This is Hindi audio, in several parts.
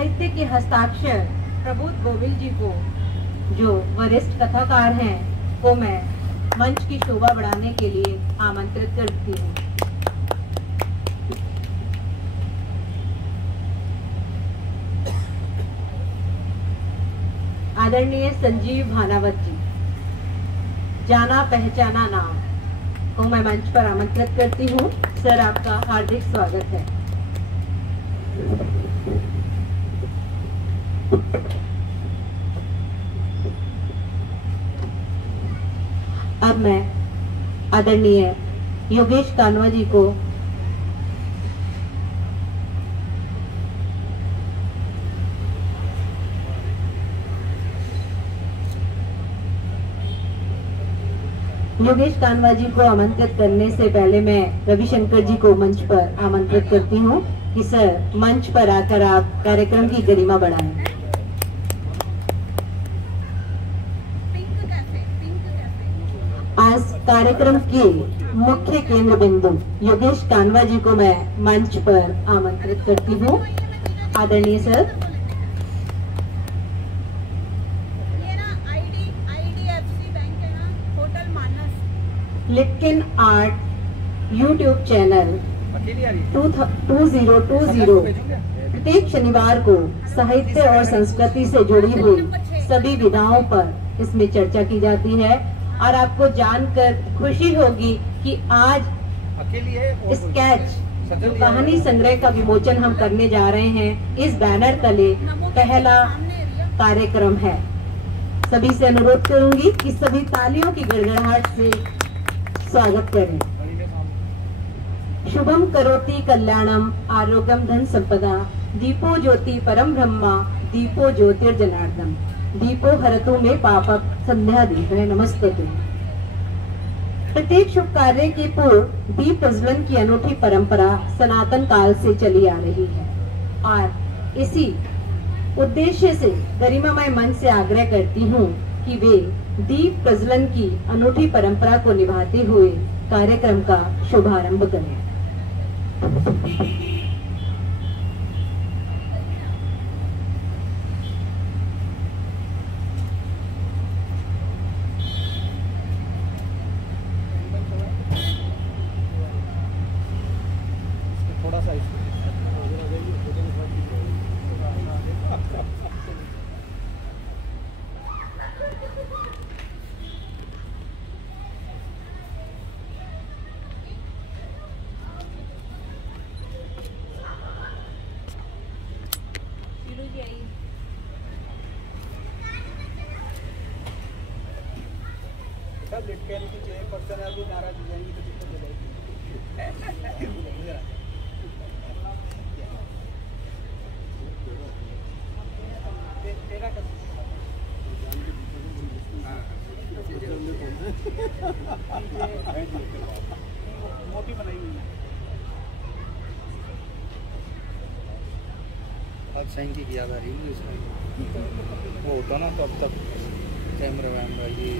साहित्य के हस्ताक्षर प्रबोध गोविल जी को, जो वरिष्ठ कथाकार हैं, को मैं मंच की शोभा बढ़ाने के लिए आमंत्रित करती हूँ। आदरणीय संजीव भानावत जी, जाना पहचाना नाम को मैं मंच पर आमंत्रित करती हूँ। सर, आपका हार्दिक स्वागत है। अब मैं आदरणीय योगेश कानवा जी को आमंत्रित करने से पहले मैं रविशंकर जी को मंच पर आमंत्रित करती हूँ कि सर, मंच पर आकर आप कार्यक्रम की गरिमा बढ़ाएं। आज कार्यक्रम के मुख्य केंद्र बिंदु योगेश कानवा जी को मैं मंच पर आमंत्रित करती हूँ। आदरणीय सर। लिटकिन आर्ट यूट्यूब चैनल 2020 प्रत्येक शनिवार को साहित्य और संस्कृति से जुड़ी हुई सभी विधाओं पर इसमें चर्चा की जाती है। और आपको जानकर खुशी होगी कि आज स्केच जो कहानी संग्रह का विमोचन हम करने जा रहे हैं, इस बैनर तले पहला कार्यक्रम है। सभी से अनुरोध करूंगी कि सभी तालियों की गड़गड़ाहट से स्वागत करें। शुभम करोति कल्याणम आरोग्यम धन संपदा, दीपो ज्योति परम ब्रह्मा, दीपो ज्योतिर्जनार्दन, दीपो हरतु में पापक संध्या दीप है नमस्तुते। प्रत्येक शुभ कार्य के पूर्व दीप प्रज्वलन की अनूठी परंपरा सनातन काल से चली आ रही है और इसी उद्देश्य से गरिमामय मन से आग्रह करती हूँ कि वे दीप प्रज्वलन की अनूठी परंपरा को निभाते हुए कार्यक्रम का शुभारंभ करें। थोड़ा सा लिटकेन की चेयरपर्सन अभी नाराज हो जाएंगी तो दिक्कत हो जाएगी। मोटी बनाई हुई है। आज साइन की याद आ रही है इसमें। वो होता ना तो अब तक कैमरा वैमरा ये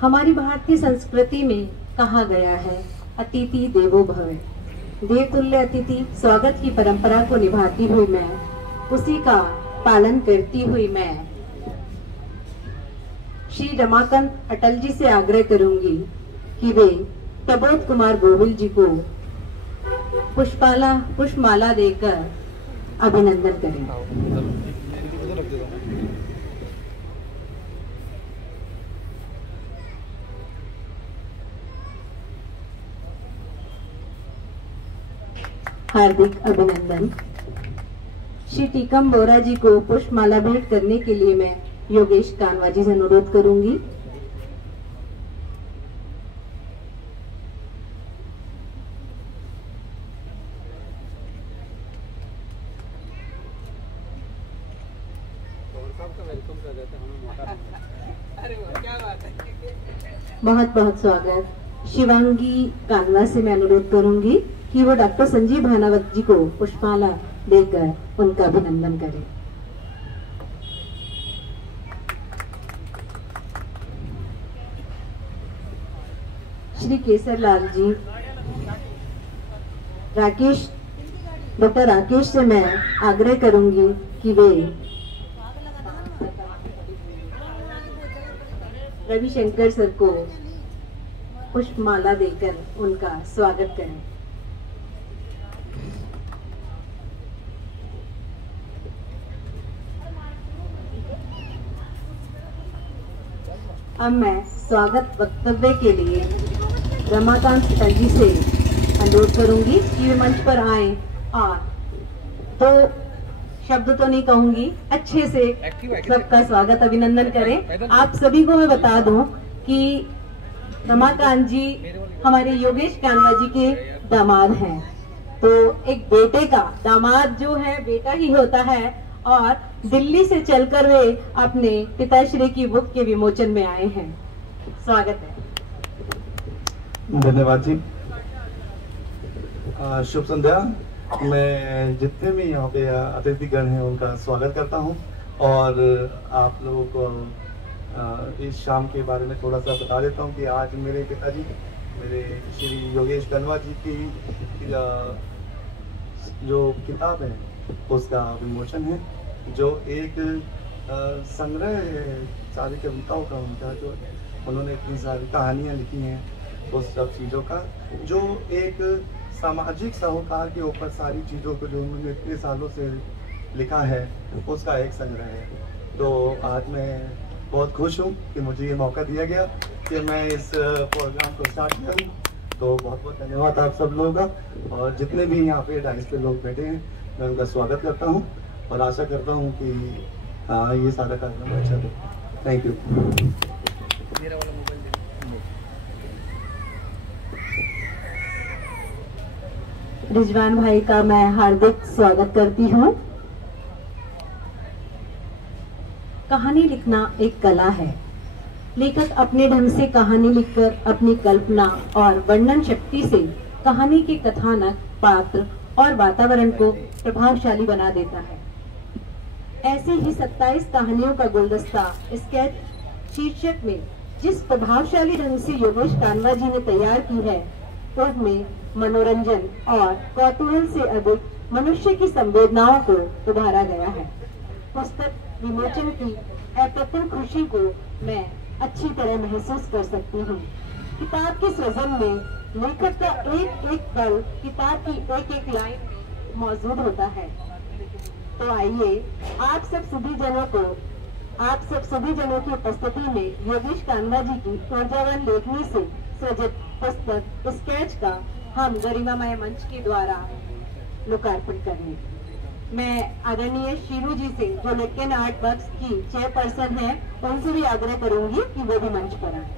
हमारी भारतीय संस्कृति में कहा गया है, अतिथि देवो भव। देवतुल्य अतिथि स्वागत की परंपरा को निभाती हुई मैं, उसी का पालन करती हुई मैं श्री रमाकांत अटल जी से आग्रह करूंगी कि वे प्रबोध कुमार गोविल जी को पुष्पमाला देकर अभिनंदन करें। हार्दिक अभिनंदन। श्री टीकम बोरा जी को पुष्पमाला भेंट करने के लिए मैं योगेश कानवा जी से अनुरोध करूंगी। बहुत बहुत स्वागत। शिवांगी कानवा से मैं अनुरोध करूंगी कि वो डॉक्टर संजीव भानावत जी को पुष्पमाला देकर उनका अभिनंदन करें। श्री केसर लाल जी, डॉक्टर राकेश से मैं आग्रह करूंगी कि वे रविशंकर सर को पुष्पमाला देकर उनका स्वागत करें। अब मैं स्वागत वक्तव्य के लिए रमाकांत सितल जी से अनुरोध करूंगी कि वे मंच पर आए और तो शब्द तो नहीं कहूंगी, अच्छे से सबका स्वागत अभिनंदन करें। आप सभी को मैं बता दूं कि रमाकांत जी हमारे योगेश कानवा जी के दामाद हैं। तो एक बेटे का दामाद जो है बेटा ही होता है और दिल्ली से चलकर वे अपने पिताश्री की बुक के विमोचन में आए हैं। स्वागत है। धन्यवाद जी। शुभ संध्या। मैं जितने भी यहाँ पे अतिथिगण हैं उनका स्वागत करता हूँ और आप लोगों को इस शाम के बारे में थोड़ा सा बता देता हूँ कि आज मेरे पिताजी मेरे श्री योगेश कानवा जी की जो किताब है उसका विमोचन है, जो एक संग्रह है सारी कविताओं का उनका, जो उन्होंने इतनी सारी कहानियाँ लिखी हैं उस सब चीज़ों का, जो एक सामाजिक सरोकार के ऊपर सारी चीज़ों को जो उन्होंने इतने सालों से लिखा है उसका एक संग्रह है। तो आज मैं बहुत खुश हूँ कि मुझे ये मौका दिया गया कि मैं इस प्रोग्राम को स्टार्ट करूँ। तो बहुत बहुत धन्यवाद आप सब लोगों का, और जितने भी यहाँ पे डाइस पे लोग बैठे हैं मैं उनका स्वागत करता हूँ और आशा करता हूँ कि ये सारा कार्यक्रम अच्छा हो। Thank you. रिजवान भाई का मैं हार्दिक स्वागत करती हूँ। कहानी लिखना एक कला है। लेखक अपने ढंग से कहानी लिखकर अपनी कल्पना और वर्णन शक्ति से कहानी के कथानक, पात्र और वातावरण को प्रभावशाली बना देता है। ऐसी ही 27 कहानियों का गुलदस्ता स्केच शीर्षक में जिस प्रभावशाली ढंग से योगेश कानवा जी ने तैयार की है, उसमें मनोरंजन और कौतूहल से अधिक मनुष्य की संवेदनाओं को उभारा गया है। पुस्तक विमोचन की अप्रतिम खुशी को मैं अच्छी तरह महसूस कर सकती हूँ। किताब के सृजन में लेखक का एक एक पल किताब की एक एक लाइन में मौजूद होता है। तो आइए आप सब सभी जनों की उपस्थिति में योगेश कानवा जी की ऊर्जावान लेखनी से सृजित पुस्तक स्केच का हम गरिमामय मंच के द्वारा लोकार्पण करें। मैं आदरणीय शीरू जी से, जो लेकिन आर्ट वर्क्स की चेयरपर्सन है, उनसे भी आग्रह करूंगी कि वो भी मंच पर आए।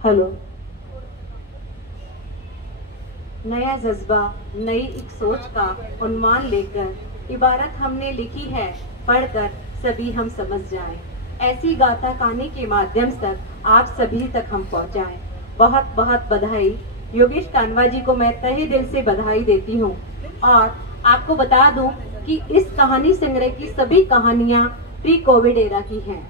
हेलो। नया जज्बा, नई एक सोच का उन्माद लेकर इबारत हमने लिखी है, पढ़कर सभी हम समझ जाएं। ऐसी गाथा कहानी के माध्यम से आप सभी तक हम पहुंचाएं। बहुत बहुत बधाई। योगेश कानवा जी को मैं तहे दिल से बधाई देती हूं। और आपको बता दूं कि इस कहानी संग्रह की सभी कहानियां प्री कोविड एरा की हैं।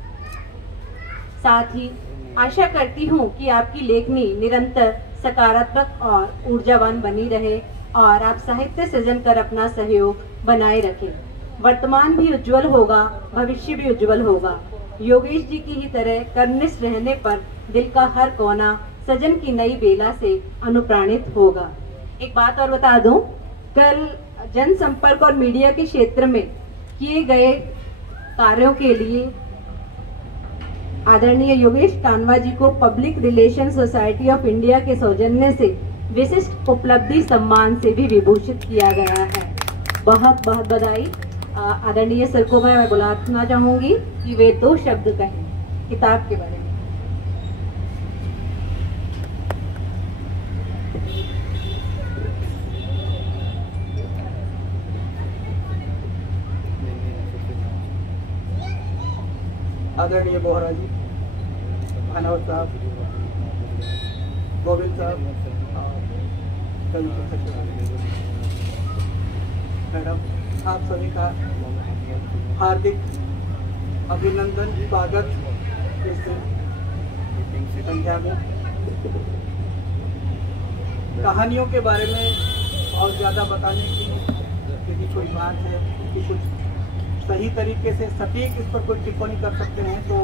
साथ ही आशा करती हूं कि आपकी लेखनी निरंतर सकारात्मक और ऊर्जावान बनी रहे और आप साहित्य सृजन कर अपना सहयोग बनाए रखें। वर्तमान भी उज्जवल होगा, भविष्य भी उज्जवल होगा। योगेश जी की ही तरह कर्मनिष्ठ रहने पर दिल का हर कोना सृजन की नई बेला से अनुप्राणित होगा। एक बात और बता दूं, कल जनसंपर्क और मीडिया के क्षेत्र में किए गए कार्यों के लिए आदरणीय योगेश कानवा जी को public relation society of India के सौजन्य से विशिष्ट उपलब्धि सम्मान से भी विभूषित किया गया है। बहुत बहुत बधाई। आदरणीय सर को मैं बुलाना चाहूंगी कि वे 2 शब्द कहें किताब के बारे में। आदरणीय बोहरा जी, भानावत साहब, गोविंद साहब, मैडम, आप सभी का हार्दिक अभिनंदन, स्वागत इस संध्या में। कहानियों के बारे में और ज़्यादा बताने की यदि कोई बात है कि कुछ सही तरीके से सटीक इस पर कोई टिप्पणी कर सकते हैं तो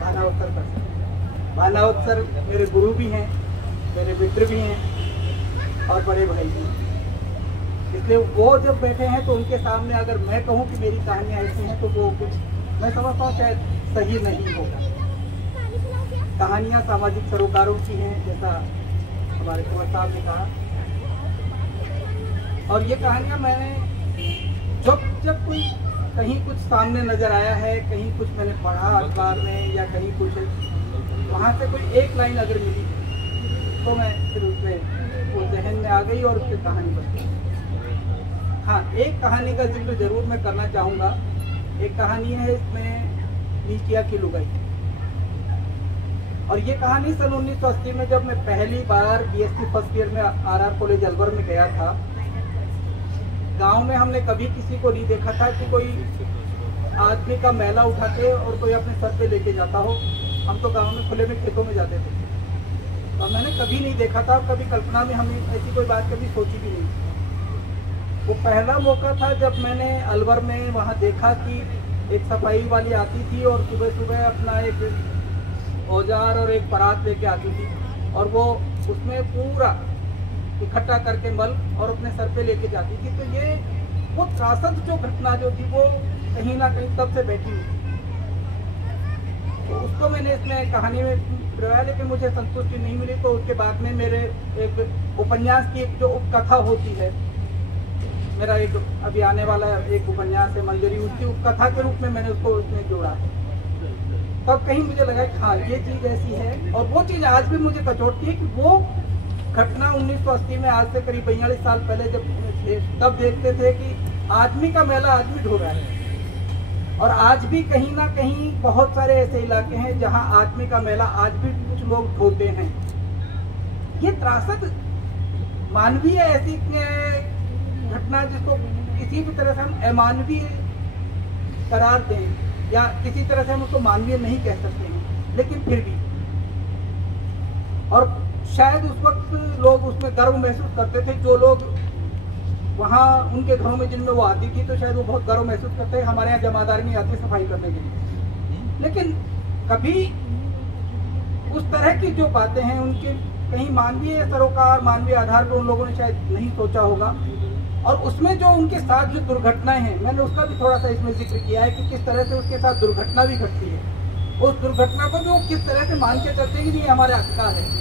भानावत सर कर सकते हैं। भानावत सर मेरे गुरु भी हैं, मेरे मित्र भी हैं और बड़े भाई भी हैं। इसलिए वो जब बैठे हैं तो उनके सामने अगर मैं कहूँ कि मेरी कहानियाँ ऐसी हैं तो वो कुछ मैं समझता हूँ शायद सही नहीं होगा। कहानियाँ सामाजिक सरोकारों की हैं, जैसा हमारे कुंवर साहब ने कहा। और ये कहानियाँ मैंने जब कोई कहीं कुछ सामने नजर आया है, कहीं कुछ मैंने पढ़ा अखबार में या कहीं कुछ, वहाँ से कोई एक लाइन अगर मिली तो मैं फिर उसमें वो जहन में आ गई और उसकी कहानी बन गई। हाँ, एक कहानी का जिक्र जरूर मैं करना चाहूँगा। एक कहानी है इसमें नीचिया की लुगाई, और ये कहानी सन 1980 में जब मैं पहली बार BSc फर्स्ट ईयर में RR कॉलेज अलवर में गया था। गांव में हमने कभी किसी को नहीं देखा था कि कोई आदमी का मैला उठाते और कोई अपने सर पे लेके जाता हो। हम तो गांव में खुले में खेतों में जाते थे, और मैंने कभी नहीं देखा था और कभी कल्पना में हमने ऐसी कोई बात कभी सोची भी नहीं थी। वो पहला मौका था जब मैंने अलवर में वहाँ देखा कि एक सफाई वाली आती थी और सुबह सुबह अपना एक औजार और एक परात लेके आती थी, और वो उसमें पूरा इकट्ठा करके मल और अपने सर पे लेके जाती थी। तो ये वो त्रासद जो घटना जो थी वो कहीं ना कहीं तब से बैठी हुई। तो उसको मैंने इसमें कहानी में प्रवाह, लेकिन मुझे संतुष्टि नहीं मिली। तो उसके बाद में मेरे एक उपन्यास की एक जो उपकथा होती है, मेरा एक अभी आने वाला एक उपन्यास है मंजरी, उसकी उपकथा के रूप में मैंने उसको उसमें जोड़ा। तब कहीं मुझे लगा कि हाँ ये चीज़ ऐसी है, और वो चीज़ आज भी मुझे कचोटती है कि वो घटना 1980 में आज से करीब 42 साल पहले जब तब देखते थे कि आदमी का मैला आदमी ढो रहा है, और आज भी कहीं ना कहीं बहुत सारे ऐसे इलाके हैं जहां आदमी का मैला आज भी कुछ लोग ढोते हैं। ये त्रासद मानवीय ऐसी घटना जिसको किसी भी तरह से हम अमानवीय करार दें या किसी तरह से हम उसको मानवीय नहीं कह सकते हैं, लेकिन फिर भी, और शायद उस वक्त लोग उसमें गर्व महसूस करते थे। जो लोग वहाँ उनके घरों में जिनमें वो आती थी तो शायद वो बहुत गर्व महसूस करते हैं। हमारे यहाँ जमादार नहीं आती सफाई करने के लिए, लेकिन कभी उस तरह की जो बातें हैं उनके कहीं मानवीय सरोकार, मानवीय आधार पर उन लोगों ने शायद नहीं सोचा होगा। और उसमें जो उनके साथ जो दुर्घटनाएं हैं, मैंने उसका भी थोड़ा सा इसमें जिक्र किया है कि किस तरह से उसके साथ दुर्घटना भी घटती है। उस दुर्घटना को जो किस तरह से मान के चलते कि नहीं हमारे अधिकार है।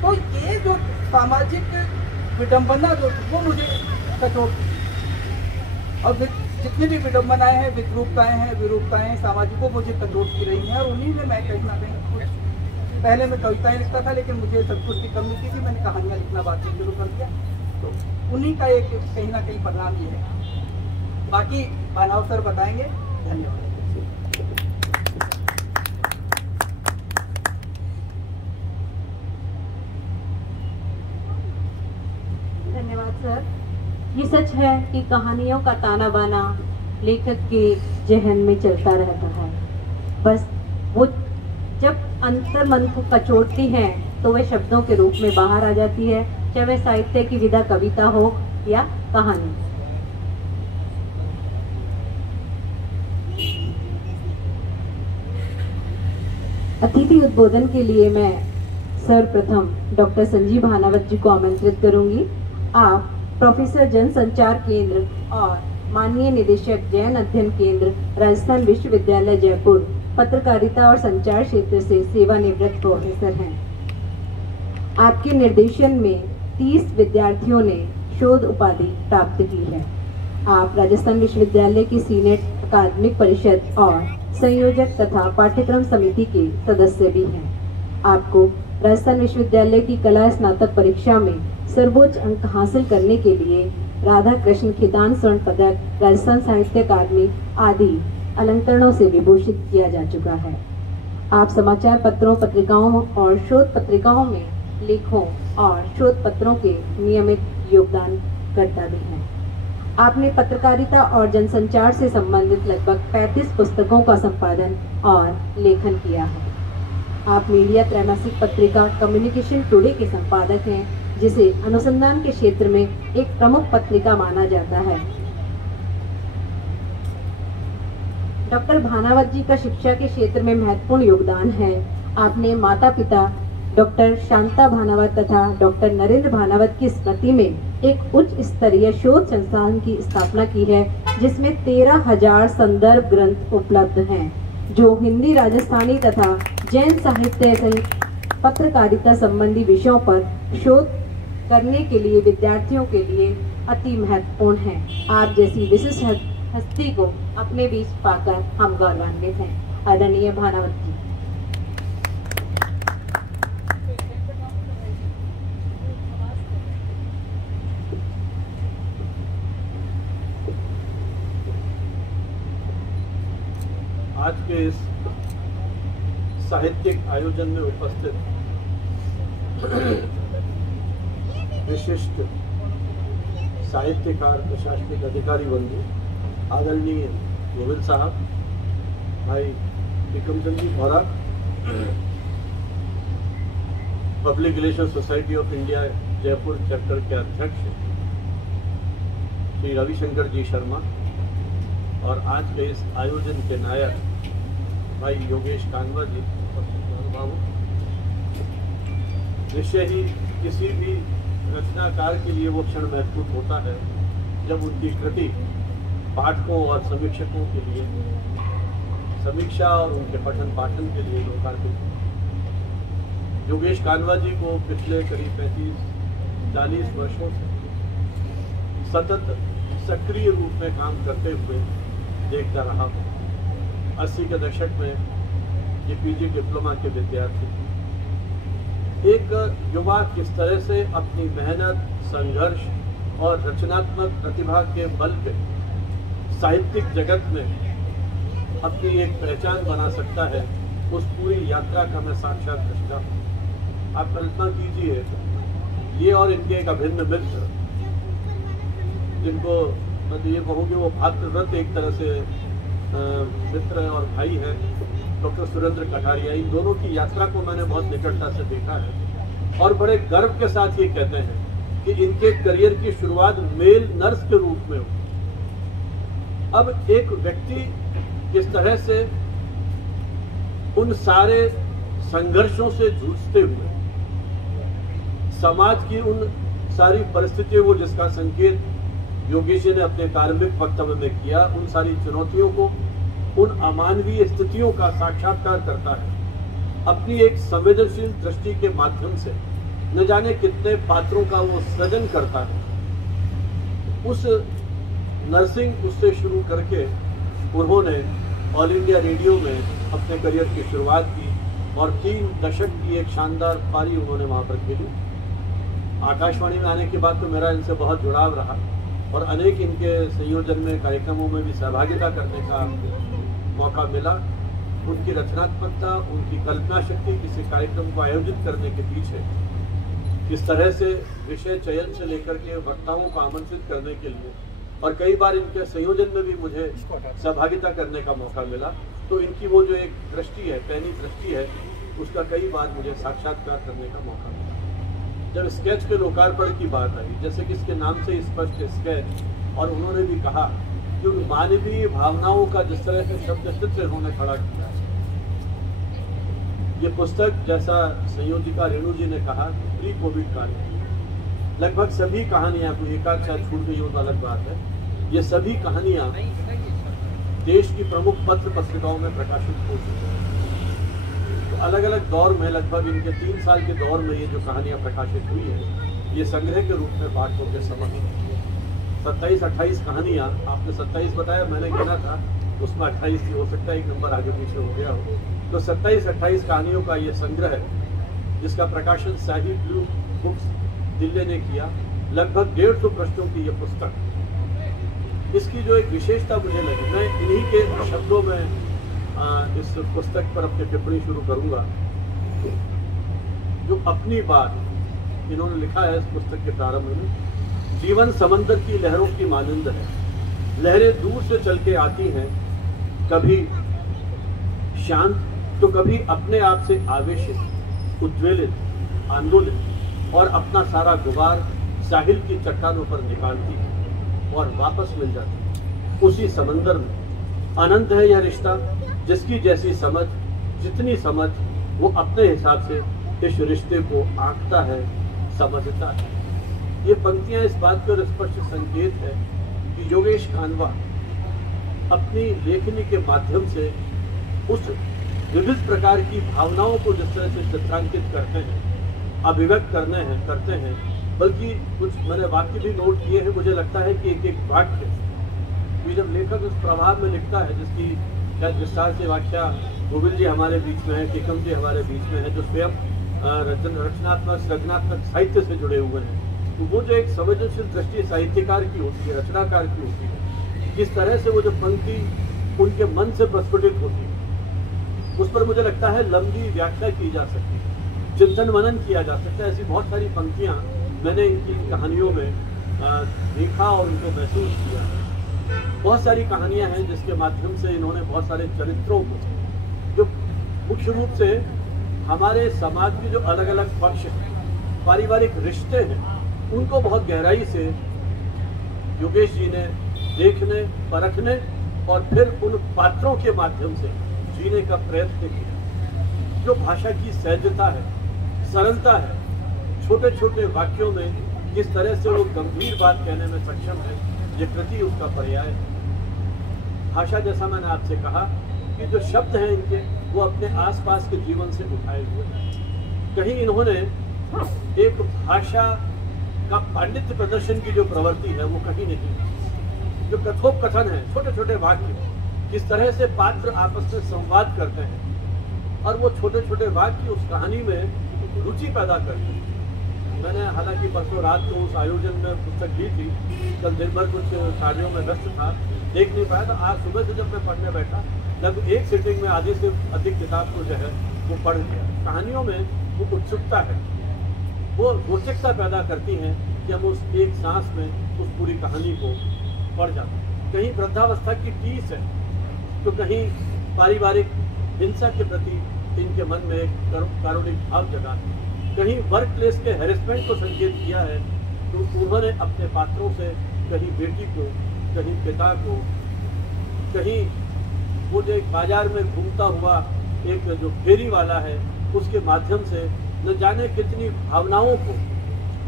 तो ये जो सामाजिक विडंबना जो वो मुझे कचोट, और जितनी भी विडंबनाएं हैं, विद्रूपताएं हैं, विरूपताएं सामाजिक को मुझे कचोट की रही हैं, और उन्हीं में मैं कहीं ना कहीं पहले मैं कविताएं लिखता था, लेकिन मुझे संतुष्टि कम मिलती थी, मैंने कहानियाँ लिखना बाद में शुरू कर दिया। तो उन्हीं का एक कहीं ना कहीं परिणाम ये है। बाकी भानाव सर बताएंगे। धन्यवाद। धन्यवाद सर। ये सच है कि कहानियों का ताना बाना लेखक के जहन में चलता रहता है, बस वो जब अंतर मन को कचोटती हैं तो वे शब्दों के रूप में बाहर आ जाती है, चाहे वह साहित्य की विधा कविता हो या कहानी। अतिथि उद्बोधन के लिए मैं सर्वप्रथम डॉक्टर संजीव भानावत जी को आमंत्रित करूंगी। आप प्रोफेसर जनसंचार केंद्र और माननीय निदेशक जैन अध्ययन केंद्र राजस्थान विश्वविद्यालय जयपुर पत्रकारिता और संचार क्षेत्र से सेवानिवृत्त प्रोफेसर हैं। आपके निर्देशन में 30 विद्यार्थियों ने शोध उपाधि प्राप्त की है। आप राजस्थान विश्वविद्यालय की सीनेट अकादमिक परिषद और संयोजक तथा पाठ्यक्रम समिति के सदस्य भी हैं। आपको राजस्थान विश्वविद्यालय की कला स्नातक परीक्षा में सर्वोच्च अंक हासिल करने के लिए राधा कृष्ण खितान स्वर्ण पदक, राजस्थान साहित्य अकादमी आदि अलंकरणों से विभूषित किया जा चुका है। आप समाचार पत्रों, पत्रिकाओं और शोध पत्रिकाओं में लेखों और शोध पत्रों के नियमित योगदानकर्ता भी हैं। आपने पत्रकारिता और जनसंचार से संबंधित लगभग 35 पुस्तकों का संपादन और लेखन किया है। आप मीडिया त्रैमासिक पत्रिका कम्युनिकेशन टुडे के संपादक हैं, जिसे अनुसंधान के क्षेत्र में एक प्रमुख पत्रिका माना जाता है। डॉक्टर भानावत जी का शिक्षा के क्षेत्र में महत्वपूर्ण योगदान है। आपने माता पिता डॉक्टर शांता भानावत तथा डॉक्टर नरेंद्र भानावत की स्मृति में एक उच्च स्तरीय शोध संस्थान की स्थापना की है, जिसमें 13,000 संदर्भ ग्रंथ उपलब्ध हैं, जो हिंदी, राजस्थानी तथा जैन साहित्य सहित पत्रकारिता संबंधी विषयों पर शोध करने के लिए विद्यार्थियों के लिए अति महत्वपूर्ण है। आप जैसी विशिष्ट हस्ती को अपने बीच पाकर हम गौरवान्वित हैं। आदरणीय भानावत जी। आज के इस साहित्यिक आयोजन में उपस्थित विशिष्ट साहित्यकार, प्रशासनिक अधिकारी बंधु, आदरणीय गोविंद साहब, भाई विक्रमचंद जी भौरा, public relation society of India Jaipur chapter के अध्यक्ष श्री रविशंकर जी शर्मा, और आज के इस आयोजन के नायक भाई योगेश कानवा जी, निश्चय ही किसी भी रचनाकार के लिए वो क्षण महत्वपूर्ण होता है जब उनकी कृति पाठकों और समीक्षकों के लिए समीक्षा और उनके पठन पाठन के लिए लोकार्पित हो। योगेश कानवा जी को पिछले करीब 35-40 वर्षों से सतत सक्रिय रूप में काम करते हुए देखता रहा हूँ। 80 के दशक में ये पीजी डिप्लोमा के विद्यार्थी, एक युवा किस तरह से अपनी मेहनत, संघर्ष और रचनात्मक प्रतिभा के बल पे साहित्यिक जगत में अपनी एक पहचान बना सकता है, उस पूरी यात्रा का मैं साक्षात दृष्टा हूँ। आप कल्पना कीजिए, ये और इनके एक अभिन्न मित्र, जिनको मैं तो ये कहूँगी वो भातृव्रत एक तरह से मित्र और भाई है, डॉक्टर सुरेंद्र कटारिया, इन दोनों की यात्रा को मैंने बहुत निकटता से देखा है और बड़े गर्व के साथ ये कहते हैं कि इनके करियर की शुरुआत मेल नर्स के रूप में हुई। अब एक व्यक्ति किस तरह से उन सारे संघर्षों से जूझते हुए समाज की उन सारी परिस्थितियों को, जिसका संकेत योगेश जी ने अपने कार्मिक वक्तव्य में किया, उन सारी चुनौतियों को, उन अमानवीय स्थितियों का साक्षात्कार करता है, अपनी एक संवेदनशील दृष्टि के माध्यम से न जाने कितने पात्रों का वो सृजन करता है। उस नर्सिंग उससे शुरू करके उन्होंने ऑल इंडिया रेडियो में अपने करियर की शुरुआत की और 3 दशक की एक शानदार पारी उन्होंने वहाँ पर खेली। आकाशवाणी में आने के बाद तो मेरा इनसे बहुत जुड़ाव रहा और अनेक इनके संयोजन में कार्यक्रमों में भी सहभागिता करने का मौका मिला। उनकी रचनात्मकता, उनकी कल्पना शक्ति किसी कार्यक्रम को आयोजित करने के पीछे, किस तरह से विषय चयन से लेकर के वक्ताओं को आमंत्रित करने के लिए और कई बार इनके संयोजन में भी मुझे सहभागिता करने का मौका मिला। तो इनकी वो जो एक दृष्टि है, पैनी दृष्टि है, उसका कई बार मुझे साक्षात्कार करने का मौका मिला। जब स्केच के लोकार्पण की बात आई, जैसे कि इसके नाम से स्पष्ट स्केच, और उन्होंने भी कहा कि उन मानवीय भावनाओं का जिस तरह से शब्द चित्र उन्होंने खड़ा किया, ये पुस्तक जैसा संयोजिका रेणु जी ने कहा प्री कोविड काल में लगभग सभी कहानियां, कोई एकाध शायद छूट गई हो तो अलग बात है, ये सभी कहानियां देश की प्रमुख पत्र पत्रिकाओं में प्रकाशित हो चुकी हैं। तो अलग अलग दौर में, लगभग इनके 3 साल के दौर में ये जो कहानियां प्रकाशित हुई है, ये संग्रह के रूप में पाठकों के समक्ष 27-28 कहानियां, आपने 27 बताया, मैंने गिना था, उसमें 28 ही हो सकता है, एक नंबर आगे पीछे हो गया हो। तो 27-28 कहानियों का ये संग्रह है, जिसका प्रकाशन शाही ब्लू बुक्स दिल्ली ने किया। लगभग 150 पृष्ठों की ये पुस्तक। इसकी जो एक विशेषता मुझे लगी, मैं इन्हीं के शब्दों में इस पुस्तक पर अपनी टिप्पणी शुरू करूंगा। जो अपनी बात इन्होंने लिखा है इस पुस्तक के प्रारंभ में, जीवन समंदर की लहरों की मानंद है, लहरें दूर से चल के आती हैं, कभी शांत तो कभी अपने आप से आवेशित, उद्वेलित, आंदोलित, और अपना सारा गुबार साहिल की चट्टानों पर निकालती है और वापस मिल जाती है उसी समंदर में। अनंत है यह रिश्ता, जिसकी जैसी समझ, जितनी समझ, वो अपने हिसाब से इस रिश्ते को आंकता है, समझता है। ये पंक्तियां इस बात पर स्पष्ट संकेत है कि योगेश कानवा अपनी लेखनी के माध्यम से उस विविध प्रकार की भावनाओं को जिस तरह से चित्रांकित करते हैं, अभिव्यक्त करते हैं, बल्कि कुछ मैंने वाक्य भी नोट किए हैं। मुझे लगता है कि एक वाक्य कि जब लेखक उस प्रभाव में लिखता है, जिसकी शायद विस्तार से व्याख्या गोविल जी हमारे बीच में है, टिकम जी हमारे बीच में है, जो स्वयं रचनात्मक सृजनात्मक साहित्य से जुड़े हुए हैं, तो वो जो एक संवेदनशील दृष्टि साहित्यकार की होती है, रचनाकार की होती है, किस तरह से वो जो पंक्ति उनके मन से प्रस्फुटित होती है, उस पर मुझे लगता है लंबी व्याख्या की जा सकती है, चिंतन मनन किया जा सकता है। ऐसी बहुत सारी पंक्तियां मैंने इनकी कहानियों में देखा और उनको महसूस किया। बहुत सारी कहानियां हैं जिसके माध्यम से इन्होंने बहुत सारे चरित्रों को, जो मुख्य रूप से हमारे समाज के जो अलग अलग पक्ष हैं, पारिवारिक रिश्ते हैं, उनको बहुत गहराई से योगेश जी ने देखने, परखने और फिर उन पात्रों के माध्यम से जीने का प्रयत्न किया। जो भाषा की सहजता है, सरलता है, छोटे छोटे वाक्यों में किस तरह से वो गंभीर बात कहने में सक्षम है, ये कृति उसका पर्याय है। भाषा, जैसा मैंने आपसे कहा कि जो शब्द हैं इनके, वो अपने आसपास के जीवन से उठाए हुए हैं। कहीं इन्होंने एक भाषा का पांडित्य प्रदर्शन की जो प्रवृत्ति है वो कहीं नहीं। जो कथोपकथन है, छोटे छोटे वाक्य, किस तरह से पात्र आपस में संवाद करते हैं और वो छोटे छोटे वाक्य उस कहानी में रुचि पैदा करते हैं। मैंने हालांकि परसों रात को उस आयोजन में पुस्तक ली थी, कल दिन भर कुछ कार्यों में व्यस्त था, देख नहीं पाया, तो आज सुबह से जब मैं पढ़ने बैठा, लगभग एक सिटिंग में आधे से अधिक किताब को जो है वो पढ़ लिया। कहानियों में वो उत्सुकता है, वो रोचकता पैदा करती हैं कि हम उस एक सांस में उस पूरी कहानी को पढ़ जाते हैं। कहीं वृद्धावस्था की टीस है, तो कहीं पारिवारिक हिंसा के प्रति इनके मन में एक कारुणिक भाव जगा है, कहीं वर्क प्लेस के हैरेसमेंट को संकेत किया है। तो उन्होंने अपने पात्रों से कहीं बेटी को, कहीं पिता को, कहीं वो जो एक बाजार में घूमता हुआ एक जो फेरी वाला है, उसके माध्यम से न जाने कितनी भावनाओं को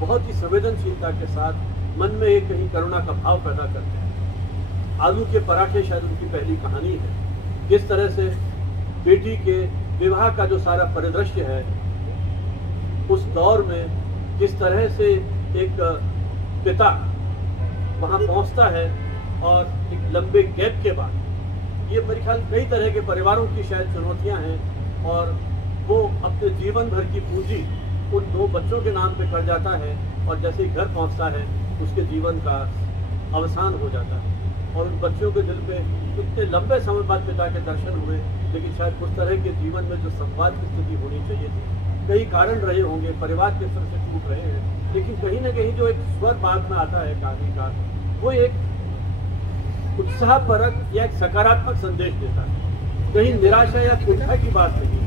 बहुत ही संवेदनशीलता के साथ मन में एक कहीं करुणा का भाव पैदा करते हैं। आलू के पराठे शायद उनकी पहली कहानी है। किस तरह से बेटी के विवाह का जो सारा परिदृश्य है, उस दौर में किस तरह से एक पिता वहां पहुंचता है और एक लंबे गैप के बाद, ये मेरे ख्याल कई तरह के परिवारों की शायद चुनौतियां हैं, और वो अपने जीवन भर की पूंजी उन 2 बच्चों के नाम पे कर जाता है और जैसे ही घर पहुंचता है उसके जीवन का अवसान हो जाता है। और उन बच्चों के दिल पे इतने लंबे समय बाद पिता के दर्शन हुए, लेकिन शायद उस तरह के जीवन में जो संवाद की स्थिति होनी चाहिए थी, कई कारण रहे होंगे, परिवार के स्तर से टूट रहे हैं, लेकिन कहीं ना कहीं जो एक स्वर बाद में आता है कहानी का, वो एक उत्साहपरक या एक सकारात्मक संदेश देता है। कहीं निराशा या कुंठा की बात नहीं,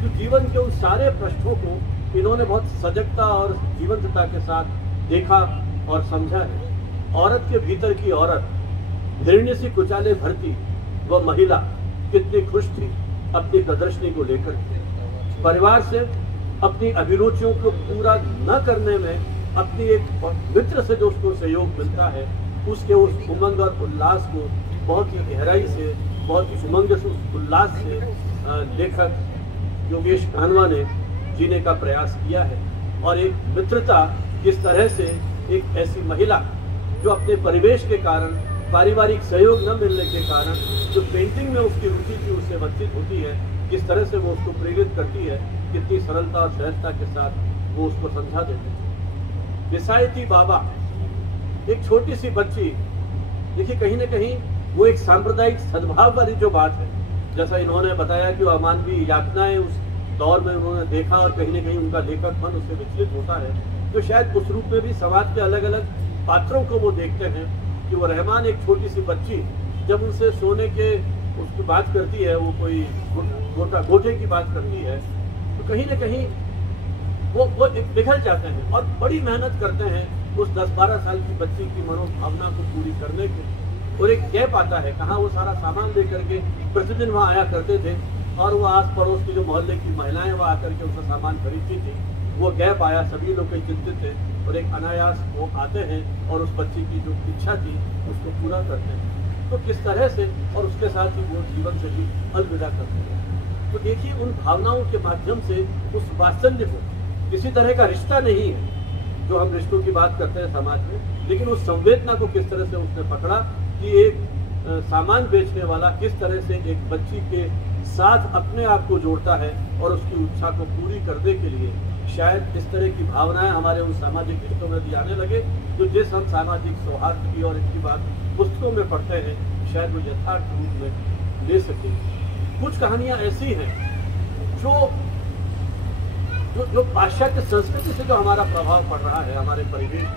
जो जीवन के उन सारे प्रश्नों को इन्होंने बहुत सजगता और जीवंतता के साथ देखा और समझा है। औरत के भीतर की औरत, हिरण्य सी कुचाले भरती वह महिला कितनी खुश थी अपनी प्रदर्शनी को लेकर। परिवार से अपनी अभिरुचियों को पूरा न करने में अपनी एक मित्र से जो उसको सहयोग मिलता है, उसके उस उमंग और उल्लास को बहुत ही गहराई से, बहुत ही उमंग से, उल्लास से लेखक योगेश कानवा ने जीने का प्रयास किया है। और एक मित्रता किस तरह से एक ऐसी महिला जो अपने परिवेश के कारण, पारिवारिक सहयोग न मिलने के कारण जो पेंटिंग में उसकी रुचि थी उससे वंचित होती है, किस तरह से वो उसको प्रेरित करती है, कितनी सरलता और सहजता के साथ वो उसको समझा देते हैं। विसायती बाबा, एक छोटी सी बच्ची, देखिए कहीं ना कहीं वो एक सांप्रदायिक सद्भाव वाली जो बात है, जैसा इन्होंने बताया कि अमानवीय यातनाएं उस दौर में उन्होंने देखा और कहीं ना कहीं उनका लेखक मन उससे विचलित होता है, तो शायद उस रूप में भी समाज के अलग अलग पात्रों को वो देखते हैं कि वो रहमान एक छोटी सी बच्ची जब उनसे सोने के उसकी बात करती है, वो कोई गोटे की बात करती है, तो कहीं ना कहीं वो एक पिघल जाते हैं और बड़ी मेहनत करते हैं उस 10-12 साल की बच्ची की मनोभावना को पूरी करने के। और एक गैप आता है, कहाँ वो सारा सामान लेकर के प्रतिदिन वहाँ आया करते थे और वो आस पड़ोस की जो मोहल्ले की महिलाएं वहाँ आकर के उसका सामान खरीदती थी, वो गैप आया, सभी लोग चिंतित थे और एक अनायास वो आते हैं और उस बच्ची की जो इच्छा थी उसको पूरा करते हैं। तो किस तरह से, और उसके साथ ही वो जीवन से भी अलविदा करते हैं। तो देखिए उन भावनाओं के माध्यम से उस वात्सल्य को, किसी तरह का रिश्ता नहीं है जो हम रिश्तों की बात करते हैं समाज में, लेकिन उस संवेदना को किस तरह से उसने पकड़ा कि एक सामान बेचने वाला किस तरह से एक बच्ची के साथ अपने आप को जोड़ता है और उसकी इच्छा को पूरी करने के लिए शायद इस तरह की भावनाएं हमारे उन सामाजिक रिश्तों में भी आने लगे, जो जिस हम सामाजिक सौहार्द की और इनकी बात पुस्तकों में पढ़ते हैं शायद वो यथार्थ रूप में ले सके। कुछ कहानियां ऐसी हैं जो पाश्चात्य संस्कृति से जो हमारा प्रभाव पड़ रहा है हमारे परिवेश,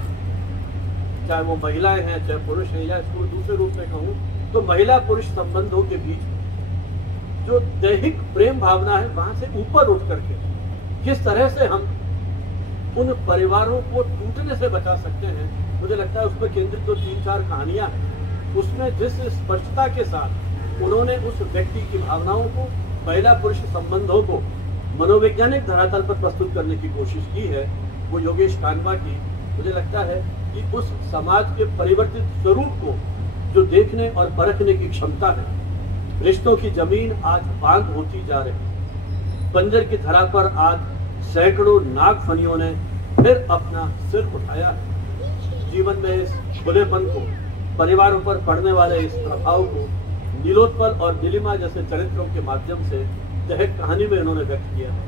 चाहे वो महिलाएं हैं चाहे पुरुष हैं, या इसको दूसरे रूप में कहूँ तो महिला पुरुष संबंधों के बीच जो दैहिक प्रेम भावना है वहां से ऊपर उठ करके किस तरह से हम उन परिवारों को टूटने से बचा सकते हैं, मुझे लगता है उस पर केंद्रित जो 3-4 कहानियां हैं उसमें जिस स्पष्टता के साथ उन्होंने उस व्यक्ति की भावनाओं को, महिला पुरुष संबंधों को मनोवैज्ञानिक धरातल पर प्रस्तुत करने की कोशिश की है, वो योगेश कानवा की, मुझे लगता है कि उस समाज के परिवर्तित स्वरूप को जो देखने और परखने की क्षमता है। रिश्तों की जमीन आज बांध होती जा रही, बंजर की धरा पर आज सैकड़ों नागफनियों ने फिर अपना सिर उठाया है। जीवन में इस खुलेपन को, परिवारों पर पड़ने वाले इस प्रभाव को नीलोत्पल और नीलिमा जैसे चरित्रों के माध्यम से दहक कहानी में इन्होंने व्यक्त किया है।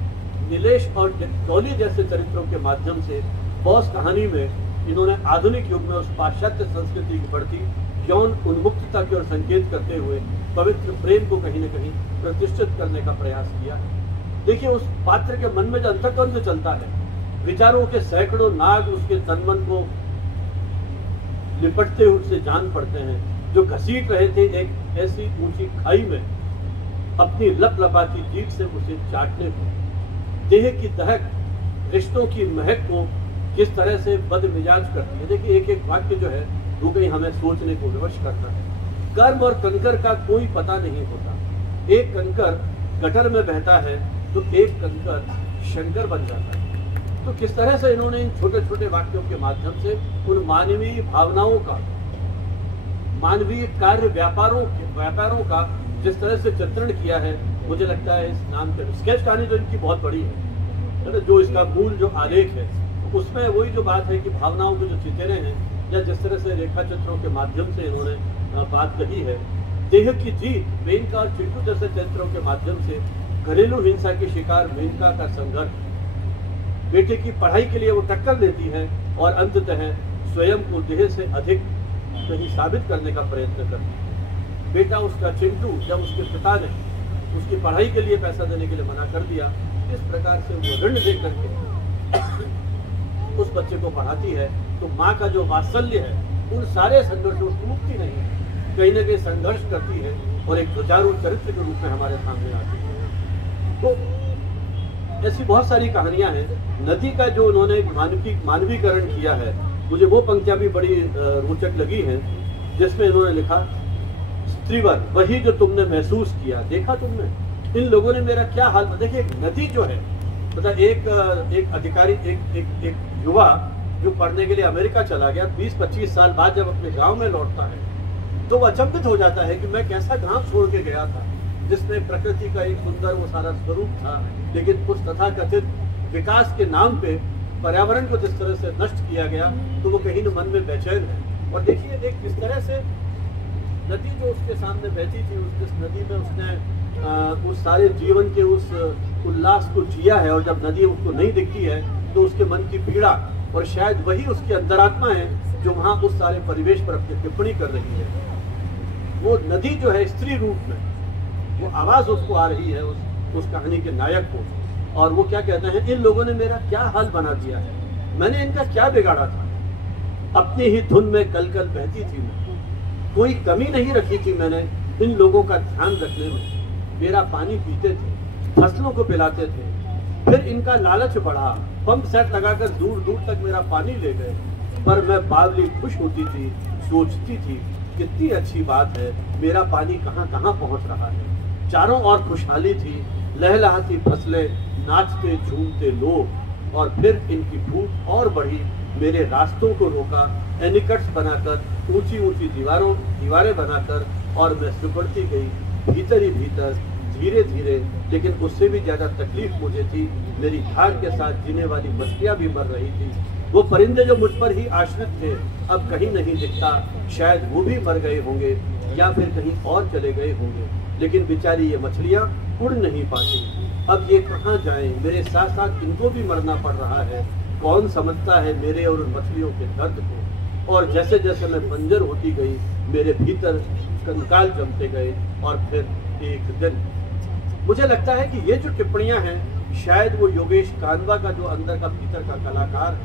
नीलेश और डॉली जैसे चरित्रों के माध्यम से बॉस कहानी में इन्होंने आधुनिक युग में उस पाश्चात्य संस्कृति की बढ़ती यौन उन्मुक्तता की ओर संकेत करते हुए पवित्र प्रेम को कहीं न कहीं प्रतिष्ठित करने का प्रयास किया। देखिए उस पात्र के मन में जो अंतर्द्वंद चलता है, विचारों के सैकड़ों नाग उसके तन मन को लिपटते हुए उससे जान पड़ते हैं, जो घसीट रहे थे एक ऐसी ऊंची खाई में अपनी लपलपाती जीभ से उसे चाटने को। देह की दहक रिश्तों की महक को किस तरह से बदमिजाज करती है। देखिए एक एक वाक्य जो है वो कहीं हमें सोचने को विवश करता है। कर्म और कंकर का कोई पता नहीं होता, एक कंकर गटर में बहता है तो एक कंकर शंकर बन जाता है। तो किस तरह से इन्होंने इन छोटे छोटे वाक्यों के माध्यम से उन मानवीय भावनाओं का, मानवीय कार्य व्यापारों का जिस तरह से चित्रण किया है, मुझे लगता है इस नाम के स्केच कहानी जो इनकी बहुत बड़ी है, जो इसका मूल जो आलेख है उसमें वही जो बात है कि भावनाओं के जो चितेरे हैं, या जिस तरह से रेखा चित्रों के माध्यम से इन्होंने बात कही है, देह की जीत, मेनका और चिंटू जैसे चरित्रों के माध्यम से घरेलू हिंसा की शिकार मेनका का संघर्ष, बेटे की पढ़ाई के लिए वो टक्कर देती है और अंततः स्वयं को देह से अधिक कहीं साबित करने का प्रयत्न करती है। बेटा उसका चिंटू, जब उसके पिता ने उसकी पढ़ाई के लिए पैसा देने के लिए मना कर दिया, इस प्रकार से वो ऋण दे करके उस बच्चे को पढ़ाती है, तो माँ का जो वात्सल्य है उन सारे संघर्षों को टूटती नहीं है, कहीं ना कहीं संघर्ष करती है और एक जुझारू चरित्र के रूप में हमारे सामने आती है। तो ऐसी बहुत सारी कहानियां हैं। नदी का जो उन्होंने मानवीकरण किया है, मुझे वो पंक्तियां भी बड़ी रोचक लगी हैं, जिसमें इन्होंने लिखा, स्त्रीवर वही जो तुमने महसूस किया, देखा तुमने इन लोगों ने मेरा क्या हाल। देखिए नदी जो है, मतलब एक अधिकारी, एक युवा जो पढ़ने के लिए अमेरिका चला गया, 20-25 साल बाद जब अपने गांव में लौटता है तो वो अचंभित हो जाता है कि मैं कैसा गांव छोड़ के गया था, जिसमें प्रकृति का एक सुंदर वो सारा स्वरूप था, लेकिन उस तथाकथित विकास के नाम पे पर्यावरण को जिस तरह से नष्ट किया गया, तो वो कहीं न मन में बेचैन है। और देखिए एक किस तरह से नदी जो उसके सामने बहती थी, उस नदी में उसने उस सारे जीवन के उस उल्लास को जिया है, और जब नदी उसको नहीं दिखती है तो उसके मन की पीड़ा, और शायद वही उसकी अंतरात्मा है जो वहाँ उस सारे परिवेश पर अपनी टिप्पणी कर रही है। वो नदी जो है स्त्री रूप में, वो आवाज उसको आ रही है उस कहानी के नायक को, और वो क्या कहते हैं, इन लोगों ने मेरा क्या हाल बना दिया है, मैंने इनका क्या बिगाड़ा था, अपनी ही धुन में कल कल बहती थी मैं, कोई कमी नहीं रखी थी मैंने इन लोगों का ध्यान रखने में, मेरा पानी पीते थे, फसलों को पिलाते थे, फिर इनका लालच बढ़ा, पंप सेट लगाकर दूर दूर तक मेरा पानी ले गए, पर मैं बावली खुश होती थी, सोचती थी कितनी अच्छी बात है, मेरा पानी कहाँ कहाँ पहुँच रहा है। चारों ओर खुशहाली थी, लहलहाती फसलें, नाचते झूमते लोग, और फिर इनकी भूख और बढ़ी, मेरे रास्तों को रोका, एनिकट्स बनाकर, ऊंची ऊंची दीवारें बनाकर, और मैं सिकुड़ती गई भीतर ही भीतर, धीरे धीरे। लेकिन उससे भी ज्यादा तकलीफ मुझे थी, मेरी धार के साथ जीने वाली मछलियां भी मर रही थी, वो परिंदे जो मुझ पर ही आश्रित थे अब कहीं नहीं दिखता, शायद वो भी मर गए होंगे या फिर कहीं और चले गए होंगे, लेकिन बेचारी ये मछलियां उड़ नहीं पाती, अब ये कहाँ जाएं, मेरे साथ साथ इनको भी मरना पड़ रहा है, कौन समझता है मेरे और उन मछलियों के दर्द को। और जैसे जैसे मैं बंजर होती गई, मेरे भीतर कंकाल जमते गए, और फिर एक दिन मुझे लगता है कि ये जो टिप्पणियां हैं, शायद वो योगेश कानवा का जो अंदर का भीतर का कलाकार,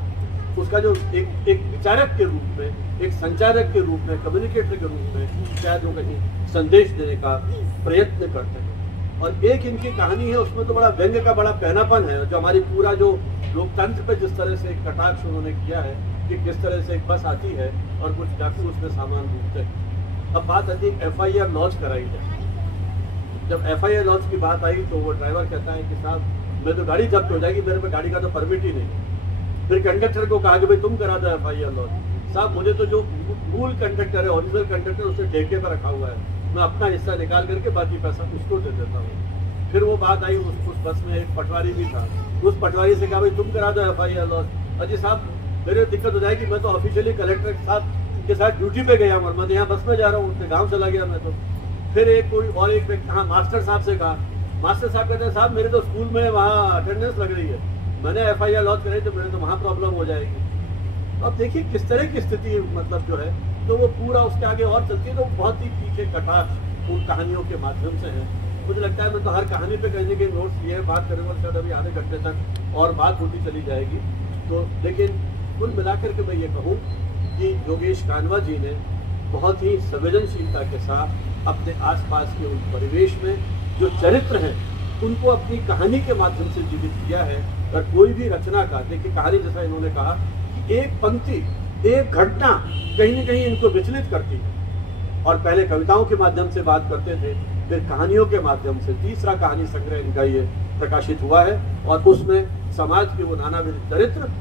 उसका जो एक विचारक के रूप में, एक संचारक के रूप में, कम्युनिकेटर के रूप में, शायद वो कहीं संदेश देने का प्रयत्न करते हैं। और एक इनकी कहानी है, उसमें तो बड़ा व्यंग्य का बड़ा पहनापन है, जो हमारी पूरा जो लोकतंत्र पे जिस तरह से एक कटाक्ष उन्होंने किया है कि किस तरह से एक बस आती है और कुछ डाकू उसमें सामान ढूंढते हैं। अब बात आती है FIR लॉन्च कराई जाए। जब FIR लॉन्च की बात आई तो वो ड्राइवर कहता है कि साहब मैं तो गाड़ी जब्त हो जाएगी, मेरे पे गाड़ी का तो परमिट ही नहीं। फिर कंडक्टर को कहा कि भाई तुम करा दो FIR लॉन्च। साहब मुझे तो जो मूल कंडक्टर है, ओरिजिनल कंडक्टर, उसे ठेके पर रखा हुआ है, मैं अपना हिस्सा निकाल करके बाकी पैसा उसको दे देता हूँ। फिर वो बात आई, उस बस में एक पटवारी भी था, उस पटवारी से कहा भाई तुम करा दो FIR लॉन्च। अजी साहब मेरे दिक्कत हो जाएगी, मैं तो ऑफिशियली कलेक्टर साहब के साथ ड्यूटी पे गया हूँ, मैं यहाँ बस में जा रहा हूँ, उसने गाँव चला गया मैं तो। फिर एक कोई और एक व्यक्ति, हाँ मास्टर साहब से कहा, मास्टर साहब कहते हैं साहब मेरे तो स्कूल में वहाँ अटेंडेंस लग रही है, मैंने FIR लॉन्च कराई तो मेरे तो वहाँ प्रॉब्लम हो जाएगी। अब देखिए किस तरह की स्थिति मतलब जो है, तो वो पूरा उसके आगे और चलती है, तो बहुत ही पीछे कटाक्ष उन कहानियों के माध्यम से है। मुझे लगता है मैं तो हर कहानी पे कहने के नोट्स लिए बात करूँगा, शायद अभी आधे घंटे तक और बात होती चली जाएगी। तो लेकिन कुल मिलाकर के मैं ये कहूँ कि योगेश कानवा जी ने बहुत ही संवेदनशीलता के साथ अपने आसपास के उन परिवेश में जो चरित्र हैं उनको अपनी कहानी के माध्यम से जीवित किया है। और कोई भी रचना का, देखिए कहानी जैसा इन्होंने कहा कि एक पंक्ति, एक घटना कहीं न कहीं इनको विचलित करती है, और पहले कविताओं के माध्यम से बात करते थे, फिर कहानियों के माध्यम से। तीसरा कहानी संग्रह इनका ये प्रकाशित हुआ है, और उसमें समाज के वो नानाविध चरित्र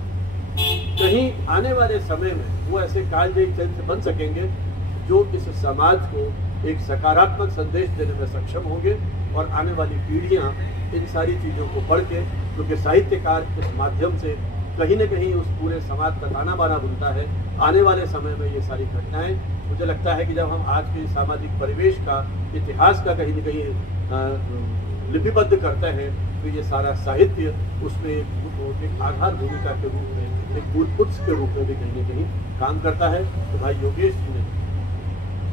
कहीं आने वाले समय में वो ऐसे कालजयी चरित्र बन सकेंगे जो इस समाज को एक सकारात्मक संदेश देने में सक्षम होंगे, और आने वाली पीढ़ियां इन सारी चीज़ों को पढ़ के, क्योंकि साहित्यकार इस माध्यम से कहीं न कहीं उस पूरे समाज का ताना बाना बुनता है। आने वाले समय में ये सारी घटनाएं, मुझे लगता है कि जब हम आज के सामाजिक परिवेश का, इतिहास का कहीं न कहीं लिपिबद्ध करता है तो ये सारा साहित्य उसमें एक आधार भूमिका के रूप में, एक मूलपुरुष के रूप में भी कहीं न कहीं काम करता है। तो भाई योगेश जी ने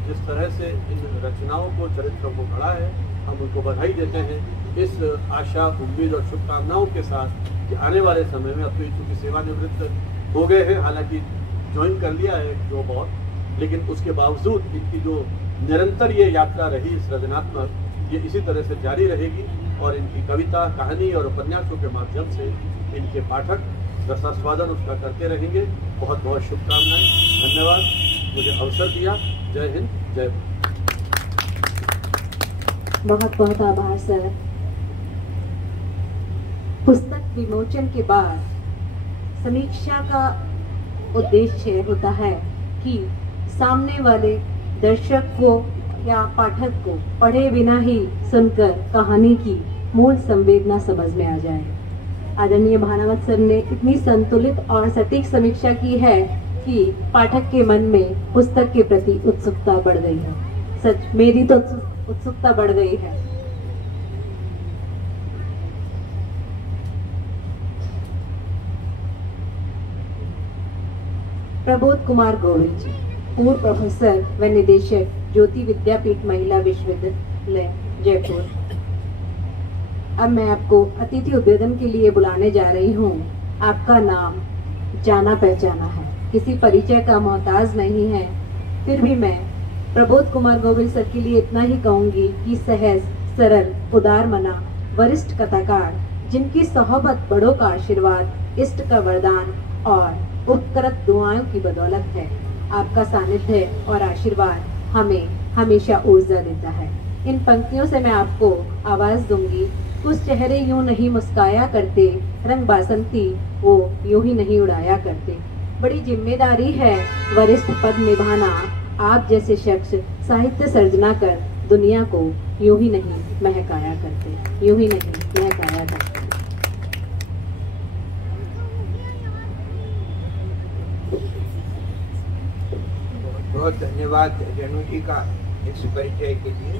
जिस तरह से इन रचनाओं को, चरित्र को पढ़ा है, हम उनको बधाई देते हैं। इस आशा, उम्मीद और शुभकामनाओं के साथ कि आने वाले समय में, अब तो चूँकि सेवानिवृत्त हो गए हैं, हालांकि ज्वाइन कर लिया है जॉब और, लेकिन उसके बावजूद इनकी जो निरंतर ये यात्रा रही सृजनात्मक, ये इसी तरह से जारी रहेगी और इनकी कविता, कहानी और उपन्यासों के माध्यम से इनके पाठक रसास्वादन उसका करते रहेंगे। बहुत बहुत शुभकामनाएं, धन्यवाद मुझे अवसर दिया। जय हिंद, जय भारत। बहुत बहुत आभार सर। पुस्तक विमोचन के बाद समीक्षा का उद्देश्य होता है कि सामने वाले दर्शक को या पाठक को पढ़े बिना ही सुनकर कहानी की मूल संवेदना समझ में आ जाए। आदरणीय भानावत सर ने इतनी संतुलित और सटीक समीक्षा की है कि पाठक के मन में पुस्तक के प्रति उत्सुकता बढ़ गई है। सच, मेरी तो उत्सुकता बढ़ गई है। प्रबोध कुमार गोविल जी, पूर्व प्रोफेसर व निदेशक, ज्योति विद्यापीठ महिला विश्वविद्यालय जयपुर। अब मैं आपको अतिथि उद्बोधन के लिए बुलाने जा रही हूँ। आपका नाम जाना पहचाना है, किसी परिचय का मोहताज नहीं है, फिर भी मैं प्रबोध कुमार गोविल सर के लिए इतना ही कहूँगी कि सहज, सरल, उदार मना, वरिष्ठ कथाकार, जिनकी सोहबत बड़ों का आशीर्वाद, इष्ट का वरदान और उपकृत दुआओं की बदौलत है। आपका सानिध्य और आशीर्वाद हमें हमेशा ऊर्जा देता है। इन पंक्तियों से मैं आपको आवाज दूंगी। कुछ चेहरे यूं नहीं मुस्काया करते, रंग बासंती वो यूं ही नहीं उड़ाया करते। बड़ी जिम्मेदारी है वरिष्ठ पद निभाना, आप जैसे शख्स साहित्य सर्जना कर दुनिया को यूं ही नहीं महकाया करते, यूं ही नहीं महकाया करते। बहुत धन्यवाद जनू जी का इस परिचय के लिए।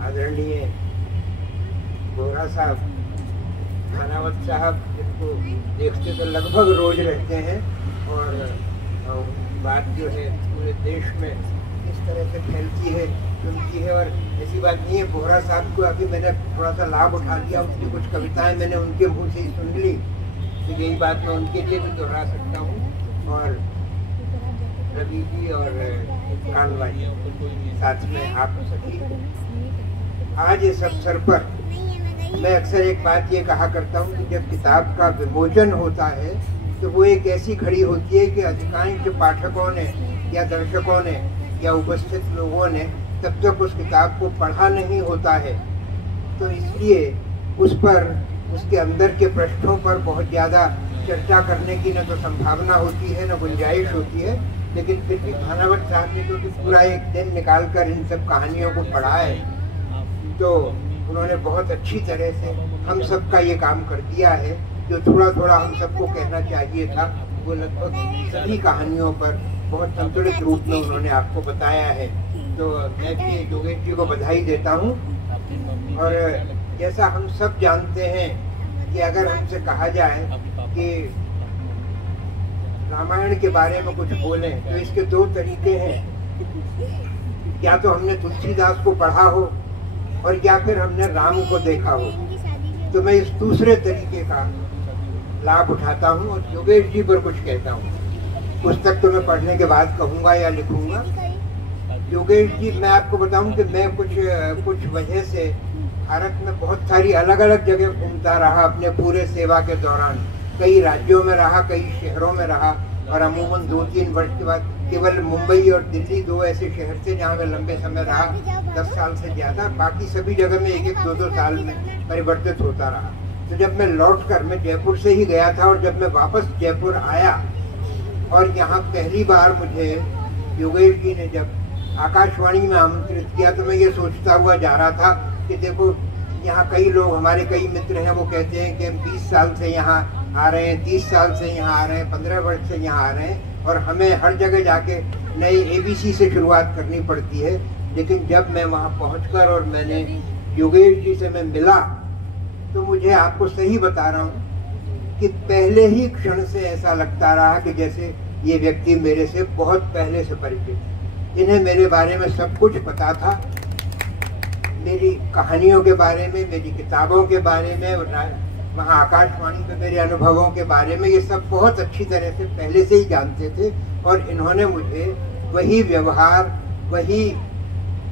आदरणीय बोहरा साहब, भानावत साहब, जिनको देखते तो लगभग रोज रहते हैं और बात जो है पूरे देश में इस तरह से फैलती है, सुनती है। और ऐसी बात नहीं है, बोहरा साहब को अभी मैंने थोड़ा सा लाभ उठा लिया, उनकी कुछ कविताएं मैंने उनके मुँह से ही सुन ली, तो यही बात मैं उनके लिए भी दोहरा सकता हूँ। और रवि जी और कानवाई, साथ में आप सभी, आज इस अवसर पर मैं अक्सर एक बात ये कहा करता हूँ कि जब किताब का विमोचन होता है तो वो एक ऐसी घड़ी होती है कि अधिकांश पाठकों ने या दर्शकों ने या उपस्थित लोगों ने तब तक उस किताब को पढ़ा नहीं होता है, तो इसलिए उस पर, उसके अंदर के पृष्ठों पर बहुत ज़्यादा चर्चा करने की न तो संभावना होती है न गुंजाइश होती है। लेकिन फिर भी भानावत साहब ने तो पूरा एक दिन निकाल कर इन सब कहानियों को पढ़ा है, तो उन्होंने बहुत अच्छी तरह से हम सब का ये काम कर दिया है। जो थोड़ा थोड़ा हम सबको कहना चाहिए था वो लगभग सभी कहानियों पर बहुत संतुलित रूप में उन्होंने आपको बताया है। तो मैं भी योगेश जी को बधाई देता हूँ। और जैसा हम सब जानते हैं कि अगर हमसे कहा जाए कि रामायण के बारे में कुछ बोलें तो इसके दो तरीके हैं, या तो हमने तुलसीदास को पढ़ा हो और या फिर हमने राम को देखा हो। तो मैं इस दूसरे तरीके का लाभ उठाता हूँ और योगेश जी पर कुछ कहता हूँ। पुस्तक तो मैं पढ़ने के बाद कहूँगा या लिखूँगा। योगेश जी, मैं आपको बताऊँ कि मैं कुछ वजह से भारत में बहुत सारी अलग अलग जगह घूमता रहा अपने पूरे सेवा के दौरान। कई राज्यों में रहा, कई शहरों में रहा, और अमूमन 2-3 वर्ष के बाद केवल मुंबई और दिल्ली दो ऐसे शहर थे जहाँ मैं लंबे समय रहा, 10 साल से ज़्यादा। बाकी सभी जगह में 1-1, 2-2 साल में परिवर्तित होता रहा। तो जब मैं लौटकर, मैं जयपुर से ही गया था, और जब मैं वापस जयपुर आया और यहाँ पहली बार मुझे योगेश जी ने जब आकाशवाणी में आमंत्रित किया, तो मैं ये सोचता हुआ जा रहा था कि देखो यहाँ कई लोग, हमारे कई मित्र हैं, वो कहते हैं कि हम 20 साल से यहाँ आ रहे हैं, 30 साल से यहाँ आ रहे हैं, 15 वर्ष से यहाँ आ रहे हैं, और हमें हर जगह जाके नई ABC से शुरुआत करनी पड़ती है। लेकिन जब मैं वहाँ पहुँचकर और मैंने योगेश जी से मैं मिला तो मुझे आपको सही बता रहा हूँ कि पहले ही क्षण से ऐसा लगता रहा कि जैसे ये व्यक्ति मेरे से बहुत पहले से परिचित है। इन्हें मेरे बारे में सब कुछ पता था, मेरी कहानियों के बारे में, मेरी किताबों के बारे में, वहाँ आकाशवाणी पे मेरे अनुभवों के बारे में, ये सब बहुत अच्छी तरह से पहले से ही जानते थे। और इन्होंने मुझे वही व्यवहार, वही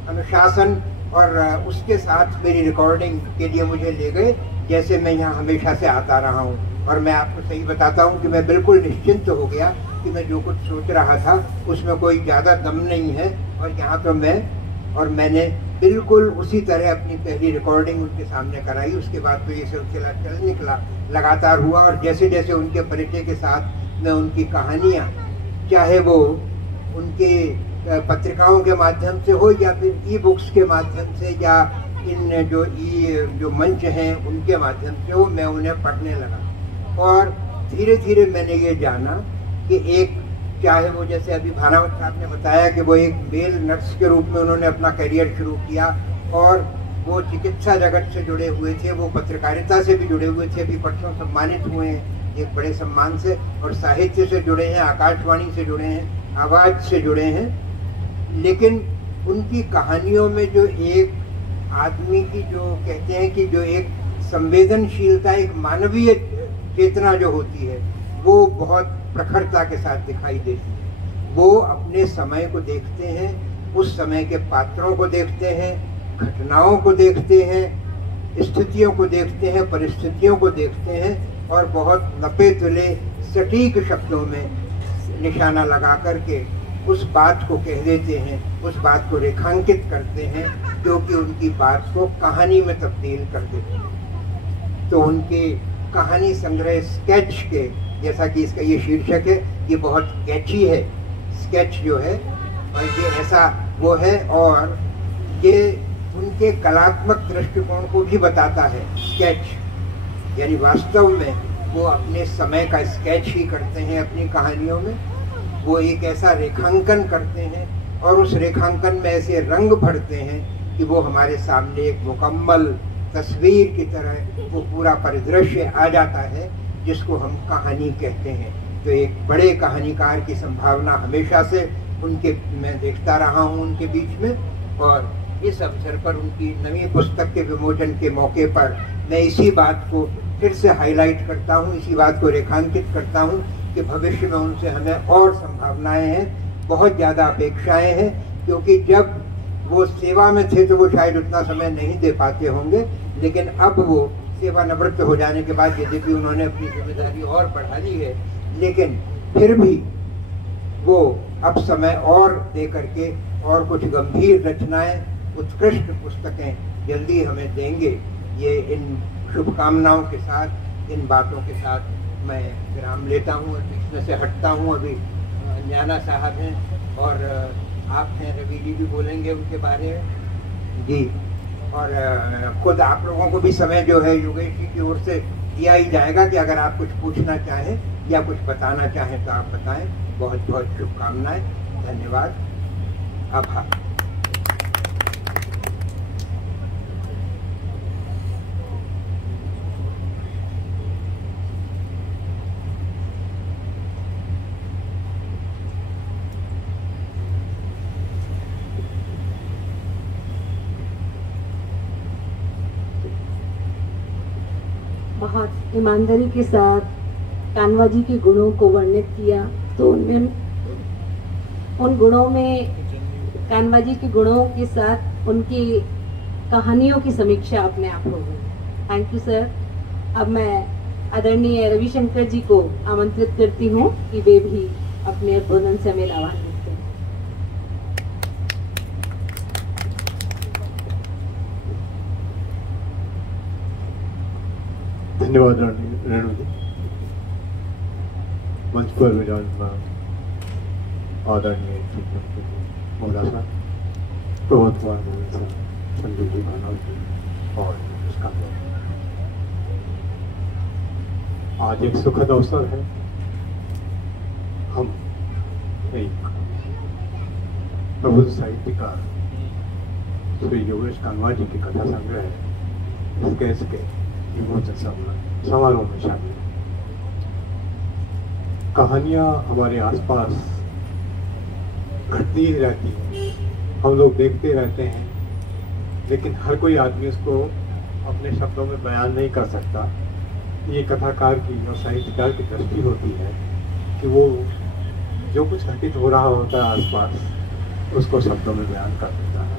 अनुशासन और उसके साथ मेरी रिकॉर्डिंग के लिए मुझे ले गए जैसे मैं यहाँ हमेशा से आता रहा हूँ। और मैं आपको सही बताता हूँ कि मैं बिल्कुल निश्चिंत हो गया कि मैं जो कुछ सोच रहा था उसमें कोई ज़्यादा दम नहीं है। और यहाँ तो मैंने बिल्कुल उसी तरह अपनी पहली रिकॉर्डिंग उनके सामने कराई। उसके बाद तो ये सिलसिला चल निकला, लगातार हुआ। और जैसे जैसे उनके परिचय के साथ मैं उनकी कहानियाँ, चाहे वो उनके पत्रिकाओं के माध्यम से हो या फिर ई बुक्स के माध्यम से या इन जो मंच हैं उनके माध्यम से हो, मैं उन्हें पढ़ने लगा। और धीरे धीरे मैंने ये जाना कि एक, चाहे वो जैसे अभी भानावत साहब ने बताया कि वो एक मेल नर्स के रूप में उन्होंने अपना करियर शुरू किया और वो चिकित्सा जगत से जुड़े हुए थे, वो पत्रकारिता से भी जुड़े हुए थे, अभी परसों सम्मानित हुए हैं एक बड़े सम्मान से, और साहित्य से जुड़े हैं, आकाशवाणी से जुड़े हैं, आवाज़ से जुड़े हैं। लेकिन उनकी कहानियों में जो एक आदमी की, जो कहते हैं कि जो एक संवेदनशीलता, एक मानवीय चेतना जो होती है, वो बहुत प्रखरता के साथ दिखाई देती है। वो अपने समय को देखते हैं, उस समय के पात्रों को देखते हैं, घटनाओं को देखते हैं, स्थितियों को देखते हैं, परिस्थितियों को देखते हैं और बहुत नपे तुले सटीक शब्दों में निशाना लगा करके उस बात को कह देते हैं, उस बात को रेखांकित करते हैं, जो कि उनकी बात को कहानी में तब्दील कर देते हैं। तो उनके कहानी संग्रह स्केच के, जैसा कि इसका ये शीर्षक है, ये बहुत कैची है स्केच जो है, और ये ऐसा वो है। और ये उनके कलात्मक दृष्टिकोण को भी बताता है स्केच, यानी वास्तव में वो अपने समय का स्केच ही करते हैं अपनी कहानियों में। वो एक ऐसा रेखांकन करते हैं और उस रेखांकन में ऐसे रंग भरते हैं कि वो हमारे सामने एक मुकम्मल तस्वीर की तरह वो पूरा परिदृश्य आ जाता है, जिसको हम कहानी कहते हैं। तो एक बड़े कहानीकार की संभावना हमेशा से उनके मैं देखता रहा हूँ उनके बीच में। और इस अवसर पर उनकी नई पुस्तक के विमोचन के मौके पर मैं इसी बात को फिर से हाईलाइट करता हूँ, इसी बात को रेखांकित करता हूँ कि भविष्य में उनसे हमें और संभावनाएं हैं, बहुत ज़्यादा अपेक्षाएं हैं। क्योंकि जब वो सेवा में थे तो वो शायद उतना समय नहीं दे पाते होंगे, लेकिन अब वो सेवानिवृत्त हो जाने के बाद यद्यपि उन्होंने अपनी जिम्मेदारी और बढ़ा ली है, लेकिन फिर भी वो अब समय और दे करके और कुछ गंभीर रचनाएं, उत्कृष्ट पुस्तकें जल्दी हमें देंगे। ये इन शुभकामनाओं के साथ, इन बातों के साथ मैं विराम लेता हूँ और बीच में से हटता हूँ। अभी अंजना साहब हैं और आप हैं, रवि जी भी बोलेंगे उनके बारे में जी। और खुद आप लोगों को भी समय जो है योगेश जी की ओर से दिया ही जाएगा कि अगर आप कुछ पूछना चाहें या कुछ बताना चाहें तो आप बताएं। बहुत बहुत शुभकामनाएं, धन्यवाद, आभार। बहुत ईमानदारी के साथ कान्हा जी के गुणों को वर्णित किया। तो उनमें, उन गुणों में, कान्हा जी के गुणों के साथ उनकी कहानियों की समीक्षा अपने आप हो गई। Thank you sir. अब मैं आदरणीय रविशंकर जी को आमंत्रित करती हूँ कि वे भी अपने उद्बोधन से हमें आह्वान करते हैं। धन्यवाद रेणु जी। मंच पर विराजमान आदरणीय मौला साहब, प्रबोध कुमार संजय जी, भानावत जी और उसका आज एक सुखद अवसर है। हम एक प्रबुद्ध साहित्यकार श्री योगेश कानवा जी की कथा संग्रह स्केच के विमोचन समारोह में शामिल। कहानियाँ हमारे आसपास घटती ही रहती हैं, हम लोग देखते रहते हैं, लेकिन हर कोई आदमी उसको अपने शब्दों में बयान नहीं कर सकता। ये कथाकार की और साहित्यकार की दृष्टि होती है कि वो जो कुछ घटित हो रहा होता है आसपास उसको शब्दों में बयान कर देता है,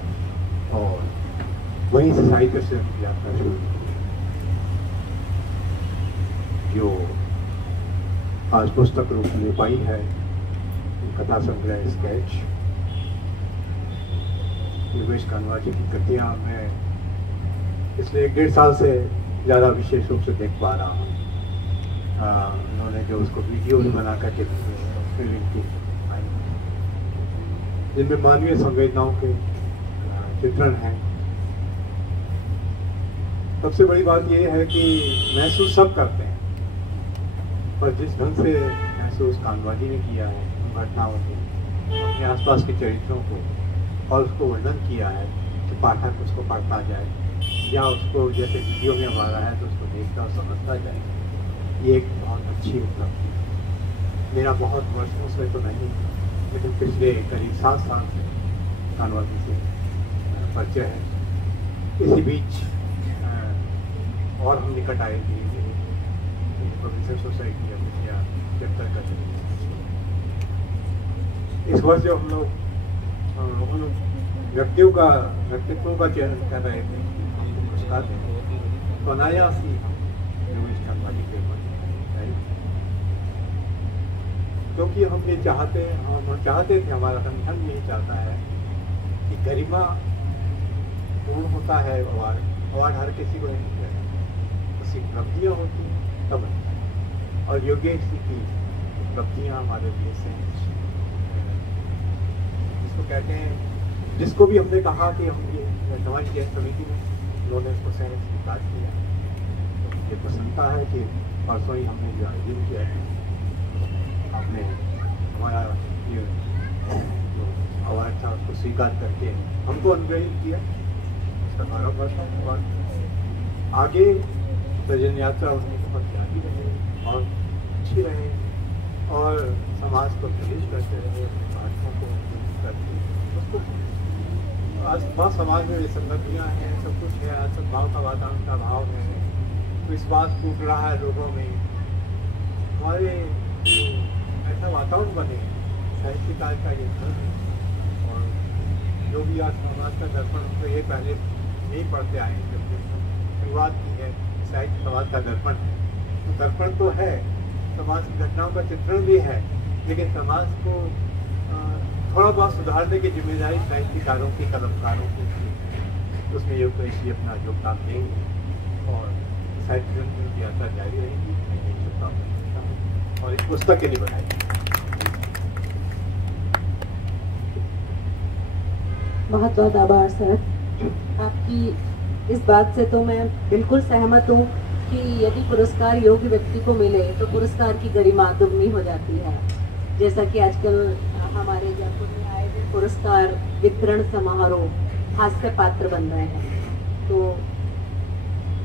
और वहीं से साहित्य से उनकी यात्रा शुरू हुई, जो आज पुस्तक रूप ले पाई है। कथा संग्रह स्केच योगेश कानवा जी की कृतियाँ मैं पिछले 1-1.5 साल से ज़्यादा विशेष रूप से देख पा रहा हूँ। उन्होंने जो उसको वीडियो भी बना करके फिल्म की, जिनमें मानवीय संवेदनाओं के चित्रण हैं। सबसे बड़ी बात यह है कि महसूस सब करते हैं, पर जिस ढंग से महसूस कानवा जी ने किया है उन घटनाओं को, अपने आसपास के चरित्रों को, और उसको वर्णन किया है कि पाठक उसको पढ़ता जाए या उसको जैसे वीडियो में हमारा है तो उसको देखता और समझता जाए, ये एक बहुत अच्छी उपलब्धि है। मेरा बहुत वर्षों से तो नहीं, लेकिन पिछले करीब 7 साल से कानवा जी से परिचय है। इसी बीच और हम निकट आए थे professor society of India chapter का। इस वर्ष जो हम लोग उन व्यक्तित्वों का चयन कर रहे थे, हमको पुरस्कार देते, तो अनायास ही योगेश कानवा जी के ऊपर, क्योंकि हम ये चाहते थे, हमारा संगठन यही चाहता है कि गरिमा पूर्ण होता है। अवार्ड हर किसी को नहीं मिलता है, उसकी उपलब्धियाँ होती हैं तब, और योगेश जी की उपलब्धियाँ हमारे लिए से जिसको कहते हैं, जिसको भी हमने कहा कि हम ये समाज जैन समिति में उन्होंने इसको सहज स्वीकार किया। तो मुझे प्रसन्नता है कि परसों ही हमने जो आयोजन किया है, आपने हमारा ये जो अवार्ड था उसको स्वीकार करके हमको अनुग्रहित किया, उसका गौरव बढ़ता है। और आगे सृजन यात्रा उनकी बहुत जारी रहे और अच्छी रहे, और समाज को प्रेरित करते रहे, पाठकों को करके उसको आसपास समाज में विसंगतियाँ हैं, सब कुछ है, सद्भाव का वातावरण का भाव है, विश्वास टूट रहा है लोगों में। हमारे ऐसा वातावरण बने, साहित्यकार का ये धर्म है। और जो भी आज समाज का दर्पण, हम तो ये पहले नहीं पढ़ते आए, जब शुरुआत की है साहित्य समाज का दर्पण है, तो दर्पण तो है, समाज की घटनाओं का चित्रण भी है, लेकिन समाज को थोड़ा बहुत सुधारने की जिम्मेदारी साहित्यकारों की, कलमकारों की है। उसमें योगेश जी अपना योगदान देंगे और साहित्य की यात्रा जारी रहेगी। और इस पुस्तक के लिए बनाई। बहुत बहुत आभार सर। आपकी इस बात से तो मैं बिल्कुल सहमत हूँ कि यदि पुरस्कार योग्य व्यक्ति को मिले तो पुरस्कार की गरिमा दुगनी हो जाती है। जैसा कि आजकल हमारे जयपुर में आए हुए पुरस्कार वितरण समारोह हास्य पात्र बन रहे हैं। तो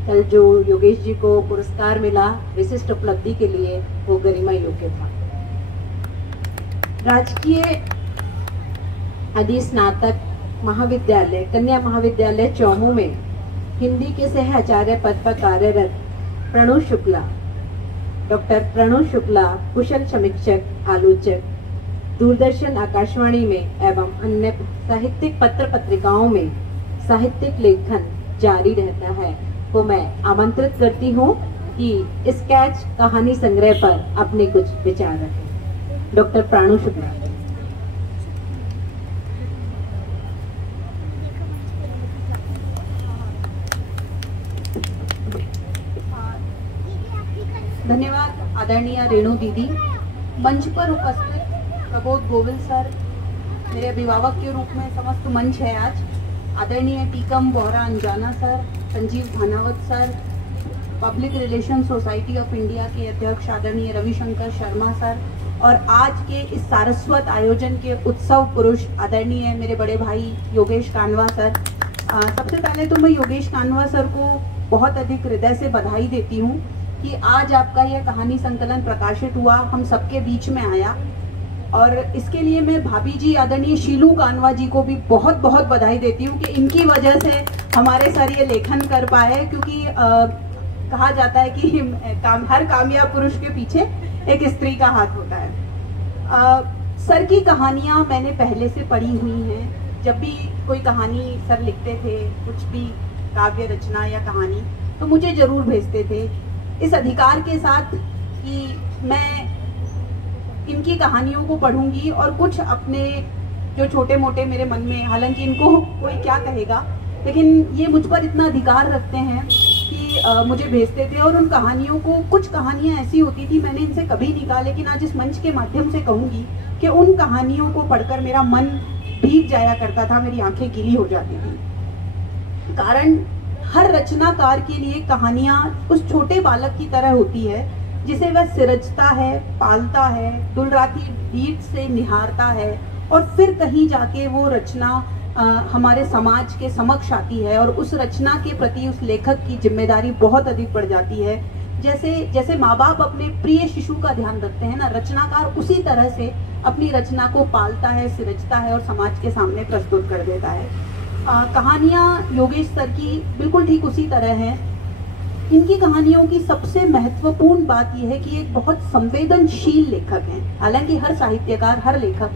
कल जो योगेश जी को पुरस्कार मिला विशिष्ट उपलब्धि के लिए, वो गरिमा योग्य था। राजकीय अधिस्नातक महाविद्यालय कन्या महाविद्यालय चौमू में हिंदी के सह आचार्य पद पर कार्यरत डॉक्टर प्रणव शुक्ला कुशल समीक्षक, आलोचक, दूरदर्शन, आकाशवाणी में एवं अन्य साहित्यिक पत्र पत्रिकाओं में साहित्यिक लेखन जारी रहता है, को मैं आमंत्रित करती हूँ कि स्केच कहानी संग्रह पर अपने कुछ विचार रखें। डॉक्टर प्रणव शुक्ला। धन्यवाद आदरणीय रेणु दीदी। मंच पर उपस्थित प्रबोध गोविल सर, मेरे अभिभावक के रूप में समस्त मंच है आज। आदरणीय Teekam Bohra Anjana sir, Sanjeev Bhanawat sir, public relation society of India के अध्यक्ष आदरणीय रविशंकर शर्मा सर, और आज के इस सारस्वत आयोजन के उत्सव पुरुष आदरणीय मेरे बड़े भाई योगेश कानवा सर, सबसे पहले तो मैं योगेश कानवा सर को बहुत अधिक हृदय से बधाई देती हूँ कि आज आपका यह कहानी संकलन प्रकाशित हुआ, हम सबके बीच में आया। और इसके लिए मैं भाभी जी आदरणीय शीलू कानवा जी को भी बहुत बहुत बधाई देती हूँ कि इनकी वजह से हमारे सर ये लेखन कर पाए, क्योंकि कहा जाता है कि हर कामयाब पुरुष के पीछे एक स्त्री का हाथ होता है। सर की कहानियाँ मैंने पहले से पढ़ी हुई हैं। जब भी कोई कहानी सर लिखते थे, कुछ भी काव्य रचना या कहानी, तो मुझे जरूर भेजते थे इस अधिकार के साथ कि मैं इनकी कहानियों को पढ़ूंगी और कुछ अपने जो छोटे मोटे मेरे मन में, हालांकि इनको कोई क्या कहेगा, लेकिन ये मुझ पर इतना अधिकार रखते हैं कि मुझे भेजते थे। और उन कहानियों को, कुछ कहानियां ऐसी होती थी मैंने इनसे कभी नहीं कहा, लेकिन आज इस मंच के माध्यम से कहूंगी कि उन कहानियों को पढ़कर मेरा मन भीग जाया करता था, मेरी आंखें गीली हो जाती थी। कारण हर रचनाकार के लिए कहानियां उस छोटे बालक की तरह होती है जिसे वह सिरजता है, पालता है, दुलराती दीर्घ से निहारता है, और फिर कहीं जाके वो रचना हमारे समाज के समक्ष आती है और उस रचना के प्रति उस लेखक की जिम्मेदारी बहुत अधिक बढ़ जाती है। जैसे माँ बाप अपने प्रिय शिशु का ध्यान रखते हैं ना, रचनाकार उसी तरह से अपनी रचना को पालता है, सिरजता है और समाज के सामने प्रस्तुत कर देता है। कहानियाँ योगेश सर की बिल्कुल ठीक उसी तरह हैं। इनकी कहानियों की सबसे महत्वपूर्ण बात यह है कि एक बहुत संवेदनशील लेखक हैं। हालांकि हर साहित्यकार, हर लेखक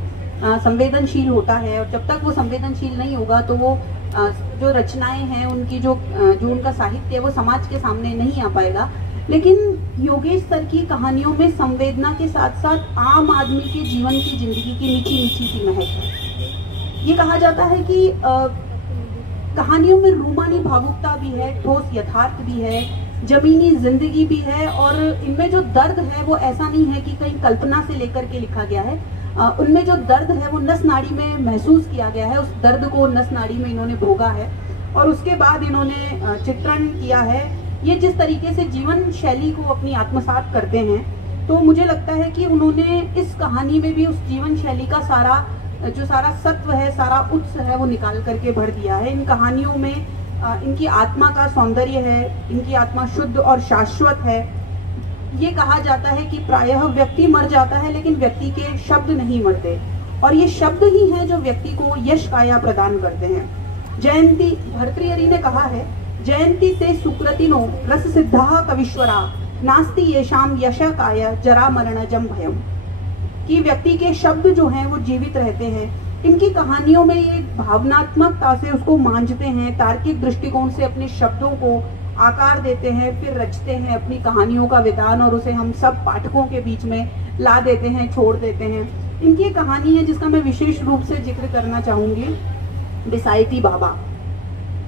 संवेदनशील होता है, और जब तक वो संवेदनशील नहीं होगा तो वो जो रचनाएं हैं उनकी जो उनका साहित्य है वो समाज के सामने नहीं आ पाएगा। लेकिन योगेश सर की कहानियों में संवेदना के साथ साथ आम आदमी के जीवन की, जिंदगी की मीठी मीठी सी महक है। ये कहा जाता है कि कहानियों में रूमानी भावुकता भी है, ठोस यथार्थ भी है, जमीनी जिंदगी भी है, और इनमें जो दर्द है वो ऐसा नहीं है कि कहीं कल्पना से लेकर के लिखा गया है। उनमें जो दर्द है वो नस नाड़ी में महसूस किया गया है, उस दर्द को नस नाड़ी में इन्होंने भोगा है और उसके बाद इन्होंने चित्रण किया है। ये जिस तरीके से जीवन शैली को अपनी आत्मसात करते हैं, तो मुझे लगता है कि उन्होंने इस कहानी में भी उस जीवन शैली का सारा सत्व है, सारा उत्स है, वो निकाल करके भर दिया है। इन कहानियों में इनकी आत्मा का सौंदर्य है, इनकी आत्मा शुद्ध और शाश्वत है। ये कहा जाता है कि प्रायः व्यक्ति मर जाता है लेकिन व्यक्ति के शब्द नहीं मरते, और ये शब्द ही हैं जो व्यक्ति को यश काया प्रदान करते हैं। जयंती भर्तृहरि ने कहा है, जयंती ते सुकृतिनो रस सिद्धा कविश्वरा नास्ति येषाम यश काया जरा मरणजम भयम, कि व्यक्ति के शब्द जो हैं वो जीवित रहते हैं। इनकी कहानियों में ये भावनात्मकता से उसको मांझते हैं, तार्किक दृष्टिकोण से अपने शब्दों को आकार देते हैं, फिर रचते हैं अपनी कहानियों का विधान और उसे हम सब पाठकों के बीच में ला देते हैं, छोड़ देते हैं। इनकी एक कहानी है जिसका मैं विशेष रूप से जिक्र करना चाहूंगी, बिसायती बाबा।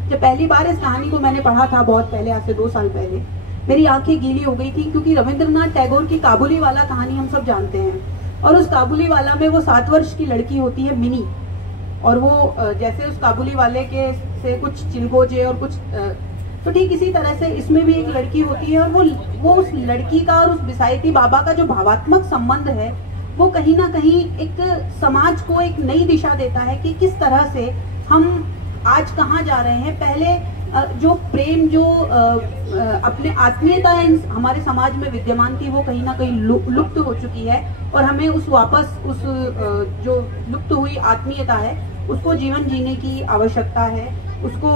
जब पहली बार इस कहानी को मैंने पढ़ा था, बहुत पहले, आज से 2 साल पहले, मेरी आंखें गीली हो गई थी, क्योंकि रविंद्रनाथ टैगोर की काबुली वाला कहानी हम सब जानते हैं, और उस काबुली वाला में वो 7 वर्ष की लड़की होती है मिनी, और वो जैसे उस काबुली वाले के से कुछ चिलगोजे और कुछ तो ठीक इसी तरह से इसमें भी एक लड़की होती है, और वो उस लड़की का और उस बिसायती बाबा का जो भावात्मक संबंध है वो कहीं ना कहीं एक समाज को एक नई दिशा देता है कि किस तरह से हम आज कहाँ जा रहे हैं। पहले जो प्रेम, जो अपने आत्मीयता हमारे समाज में विद्यमान थी, वो कहीं ना कहीं लुप्त हो चुकी है, और हमें उस जो लुप्त हुई आत्मीयता है उसको जीवन जीने की आवश्यकता है, उसको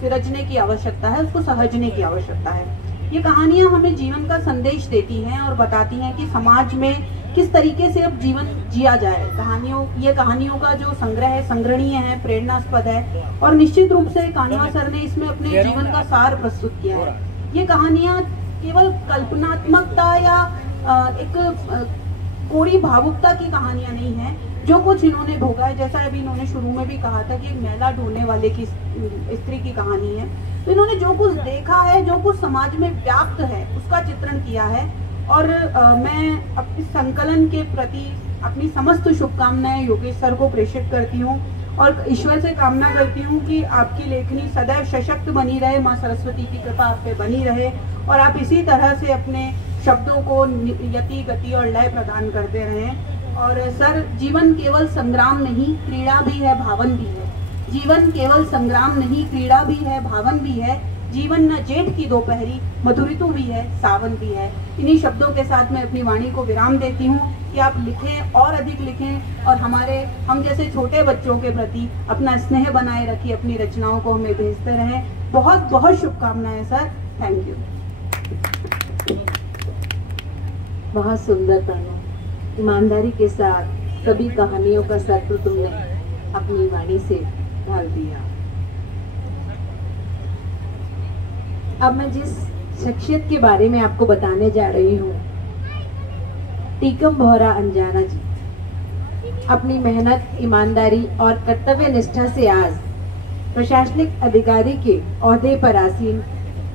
सिरजने की आवश्यकता है, उसको सहजने की आवश्यकता है। ये कहानियां हमें जीवन का संदेश देती हैं और बताती हैं कि समाज में किस तरीके से अब जीवन जिया जाए। ये कहानियों का जो संग्रह है संग्रहणीय है, प्रेरणास्पद है, और निश्चित रूप से कानवा सर ने इसमें अपने जीवन का सार प्रस्तुत किया है। ये कहानियां केवल कल्पनात्मकता या एक कोरी भावुकता की कहानियां नहीं है। जो कुछ इन्होंने भोगा है, जैसा अभी इन्होंने शुरू में भी कहा था कि एक मैला ढोने वाले की स्त्री की कहानी है, तो इन्होंने जो कुछ देखा है, जो कुछ समाज में व्याप्त है, उसका चित्रण किया है। और मैं अपने संकलन के प्रति अपनी समस्त शुभकामनाएं योगेश सर को प्रेषित करती हूँ, और ईश्वर से कामना करती हूँ कि आपकी लेखनी सदैव सशक्त बनी रहे, माँ सरस्वती की कृपा आप पे बनी रहे, और आप इसी तरह से अपने शब्दों को यति, गति और लय प्रदान करते रहें। और सर, जीवन केवल संग्राम नहीं, क्रीड़ा भी है, भावन भी है। जीवन केवल संग्राम नहीं, क्रीड़ा भी है, भावन भी है। जीवन न जेठ की दोपहरी, मधुरितु भी है, सावन भी है। इन्हीं शब्दों के साथ मैं अपनी वाणी को विराम देती हूँ कि आप लिखें और अधिक लिखें और हम जैसे छोटे बच्चों के प्रति अपना स्नेह बनाए रखिए, अपनी रचनाओं को हमें भेजते रहें। बहुत बहुत शुभकामनाएं सर, थैंक यू। बहुत सुंदर तनु, ईमानदारी के साथ सभी कहानियों का सत्र तुमने अपनी वाणी से ढाल दिया। अब मैं जिस शख्सियत के बारे में आपको बताने जा रही हूँ, टीकम बोहरा अंजाना जी अपनी मेहनत, ईमानदारी और कर्तव्य निष्ठा से आज प्रशासनिक अधिकारी के ओहदे पर आसीन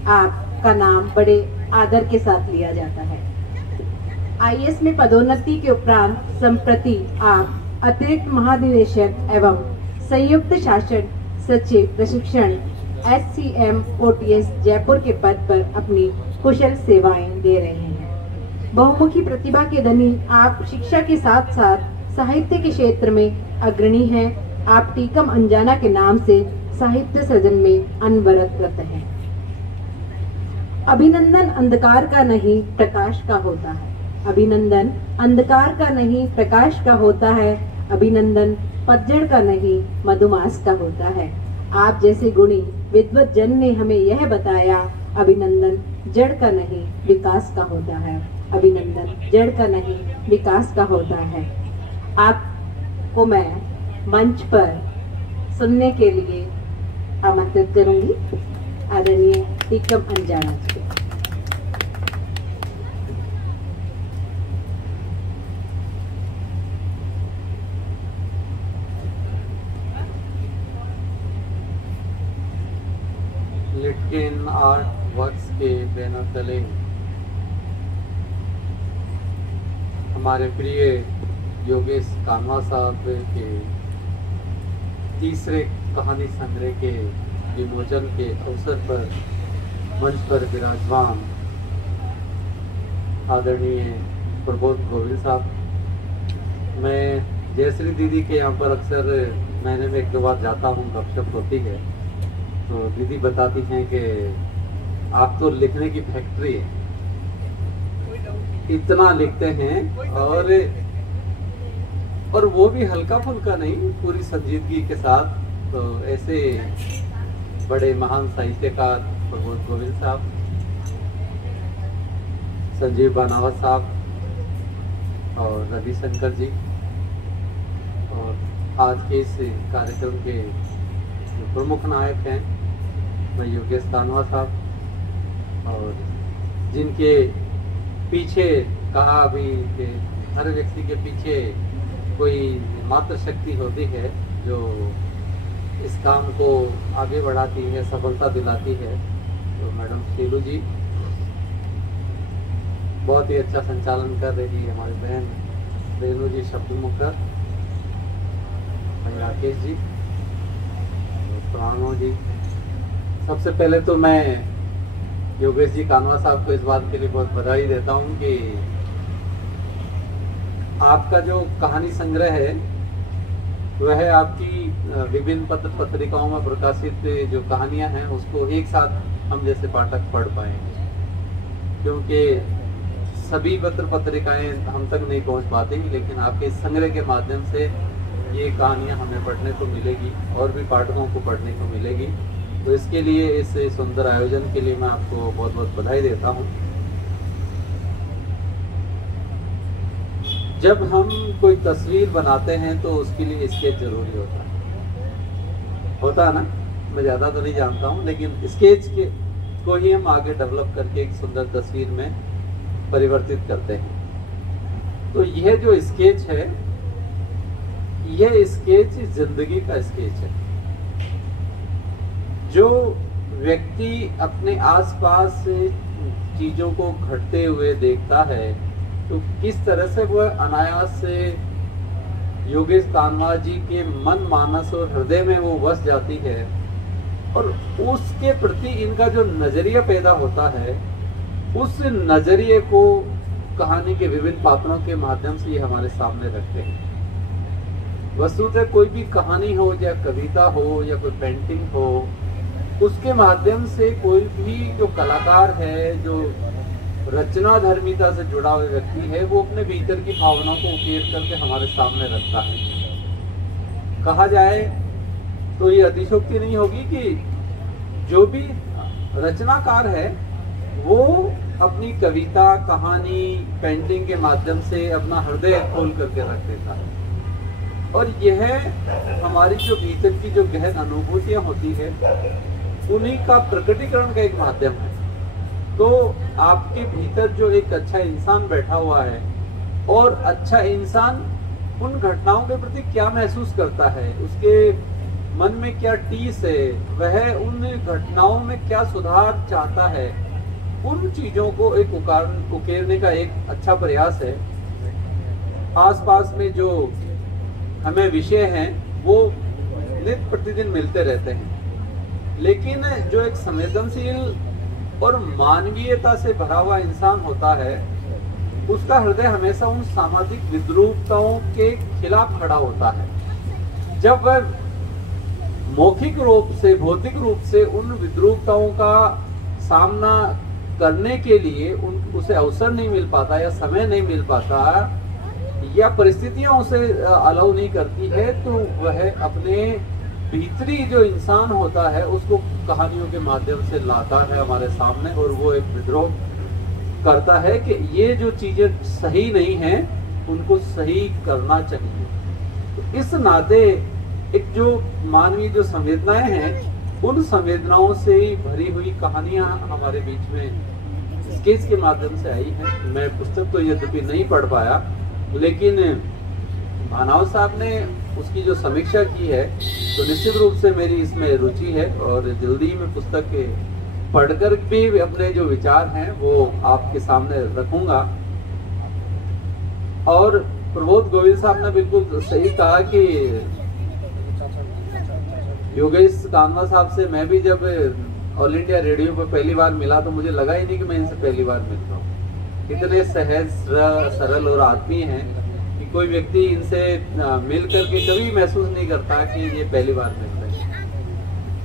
आपका नाम बड़े आदर के साथ लिया जाता है। आईएएस में पदोन्नति के उपरांत संप्रति आप अतिरिक्त महानिदेशक एवं संयुक्त शासन सचिव प्रशिक्षण SCM OTS जयपुर के पद पर अपनी कुशल सेवाएं दे रहे हैं। बहुमुखी प्रतिभा के धनी आप शिक्षा के साथ साथ साहित्य के क्षेत्र में अग्रणी हैं। आप टीकम अंजाना के नाम से साहित्य सृजन में अनवरत हैं। अभिनंदन अंधकार का नहीं प्रकाश का होता है। अभिनंदन अंधकार का नहीं प्रकाश का होता है। अभिनंदन पतझड़ का नहीं मधुमास का होता है। आप जैसे गुणी विद्वत जन ने हमें यह बताया, अभिनंदन जड़ का नहीं विकास का होता है। अभिनंदन जड़ का नहीं विकास का होता है। आपको मैं मंच पर सुनने के लिए आमंत्रित करूंगी। आदरणीय टीकम अंजाना जी। लिटकिन आर्ट वर्क्स के बैनर तले हमारे प्रिय योगेश कानवा साहब के तीसरे कहानी संग्रह के विमोचन के अवसर पर मंच पर विराजमान आदरणीय प्रबोध गोविल साहब। मैं जयश्री दीदी के यहाँ पर अक्सर महीने में 1-2 बार जाता हूँ, गपशप होती है, तो दीदी बताती हैं कि आप तो लिखने की फैक्ट्री है, इतना लिखते हैं और वो भी हल्का फुल्का नहीं, पूरी संजीदगी के साथ। तो ऐसे बड़े महान साहित्यकार प्रबोध गोविल साहब, संजीव बानावत साहब और रविशंकर जी, और आज के इस कार्यक्रम के जो प्रमुख नायक हैं वह योगेश कानवा साहब, और जिनके पीछे कहा अभी कि हर व्यक्ति के पीछे कोई मात्र शक्ति होती है जो इस काम को आगे बढ़ाती है, सफलता दिलाती है। तो मैडम शीलू जी बहुत ही अच्छा संचालन कर रही है। हमारी बहन रेणु जी शब्दमुखर, भाई राकेश जी, प्राणो जी। सबसे पहले तो मैं योगेश जी कानवा साहब को इस बात के लिए बहुत बधाई देता हूँ कि आपका जो कहानी संग्रह है वह आपकी विभिन्न पत्र पत्रिकाओं में प्रकाशित जो कहानियां हैं उसको एक साथ हम जैसे पाठक पढ़ पाएंगे, क्योंकि सभी पत्र पत्रिकाएं हम तक नहीं पहुंच पाती, लेकिन आपके संग्रह के माध्यम से ये कहानियां हमें पढ़ने को मिलेगी और भी पाठकों को पढ़ने को मिलेगी। तो इसके लिए, इस सुंदर आयोजन के लिए मैं आपको बहुत बहुत बधाई देता हूं। जब हम कोई तस्वीर बनाते हैं तो उसके लिए स्केच जरूरी होता है ना। मैं ज़्यादा तो नहीं जानता हूं, लेकिन स्केच को ही हम आगे डेवलप करके एक सुंदर तस्वीर में परिवर्तित करते हैं। तो यह जो स्केच है, यह स्केच जिंदगी का स्केच है। जो व्यक्ति अपने आसपास चीजों को घटते हुए देखता है तो किस तरह से वह अनायास से योगेश कानवा जी के मन मानस और हृदय में वो बस जाती है, और उसके प्रति इनका जो नजरिया पैदा होता है, उस नजरिए को कहानी के विभिन्न पात्रों के माध्यम से ये हमारे सामने रखते हैं। वस्तुतः कोई भी कहानी हो या कविता हो या कोई पेंटिंग हो, उसके माध्यम से कोई भी जो कलाकार है, जो रचना धर्मिता से जुड़ा हुआ व्यक्ति है, वो अपने भीतर की भावनाओं को उकेर करके हमारे सामने रखता है। कहा जाए तो ये अतिशयोक्ति नहीं होगी कि जो भी रचनाकार है वो अपनी कविता, कहानी, पेंटिंग के माध्यम से अपना हृदय खोल करके रख देता है, और यह हमारी जो भीतर की जो गहन अनुभूतियां होती है उन्हीं का प्रकटीकरण का एक माध्यम है। तो आपके भीतर जो एक अच्छा इंसान बैठा हुआ है, और अच्छा इंसान उन घटनाओं के प्रति क्या महसूस करता है, उसके मन में क्या टीस है, वह उन घटनाओं में क्या सुधार चाहता है, उन चीजों को एक उकेरने का एक अच्छा प्रयास है। आसपास में जो हमें विषय हैं वो नित्य प्रतिदिन मिलते रहते हैं, लेकिन जो एक संवेदनशील और मानवीयता से भरा हुआ इंसान होता है, उसका हृदय हमेशा उन सामाजिक विद्रूपताओं के खिलाफ खड़ा होता है। जब वह मौखिक रूप से, भौतिक रूप से उन विद्रूपताओं का सामना करने के लिए उसे अवसर नहीं मिल पाता, या समय नहीं मिल पाता, या परिस्थितियां उसे अलाउ नहीं करती है, तो वह अपने भीतरी जो इंसान होता है उसको कहानियों के माध्यम से लाता है हमारे सामने, और वो एक विद्रोह करता है कि ये जो चीजें सही नहीं हैं उनको सही करना चाहिए। तो इस नाते एक जो मानवीय जो संवेदनाएं हैं, उन संवेदनाओं से भरी हुई कहानियां हमारे बीच में स्केच के माध्यम से आई हैं। मैं पुस्तक तो यद्यपि नहीं पढ़ पाया, लेकिन भानाव साहब ने उसकी जो समीक्षा की है, तो निश्चित रूप से मेरी इसमें रुचि है, और जल्दी ही मैं पुस्तक पढ़कर भी अपने जो विचार हैं वो आपके सामने रखूंगा। और प्रबोध गोविल साहब ने बिल्कुल सही कहा कि योगेश कानवा साहब से मैं भी जब ऑल इंडिया रेडियो पर पहली बार मिला तो मुझे लगा ही नहीं कि मैं इनसे पहली बार मिल रहा हूँ। इतने सहज, सरल और आत्मीय हैं कि कोई व्यक्ति इनसे मिल करके कभी महसूस नहीं करता कि ये पहली बार मिल रहे हैं।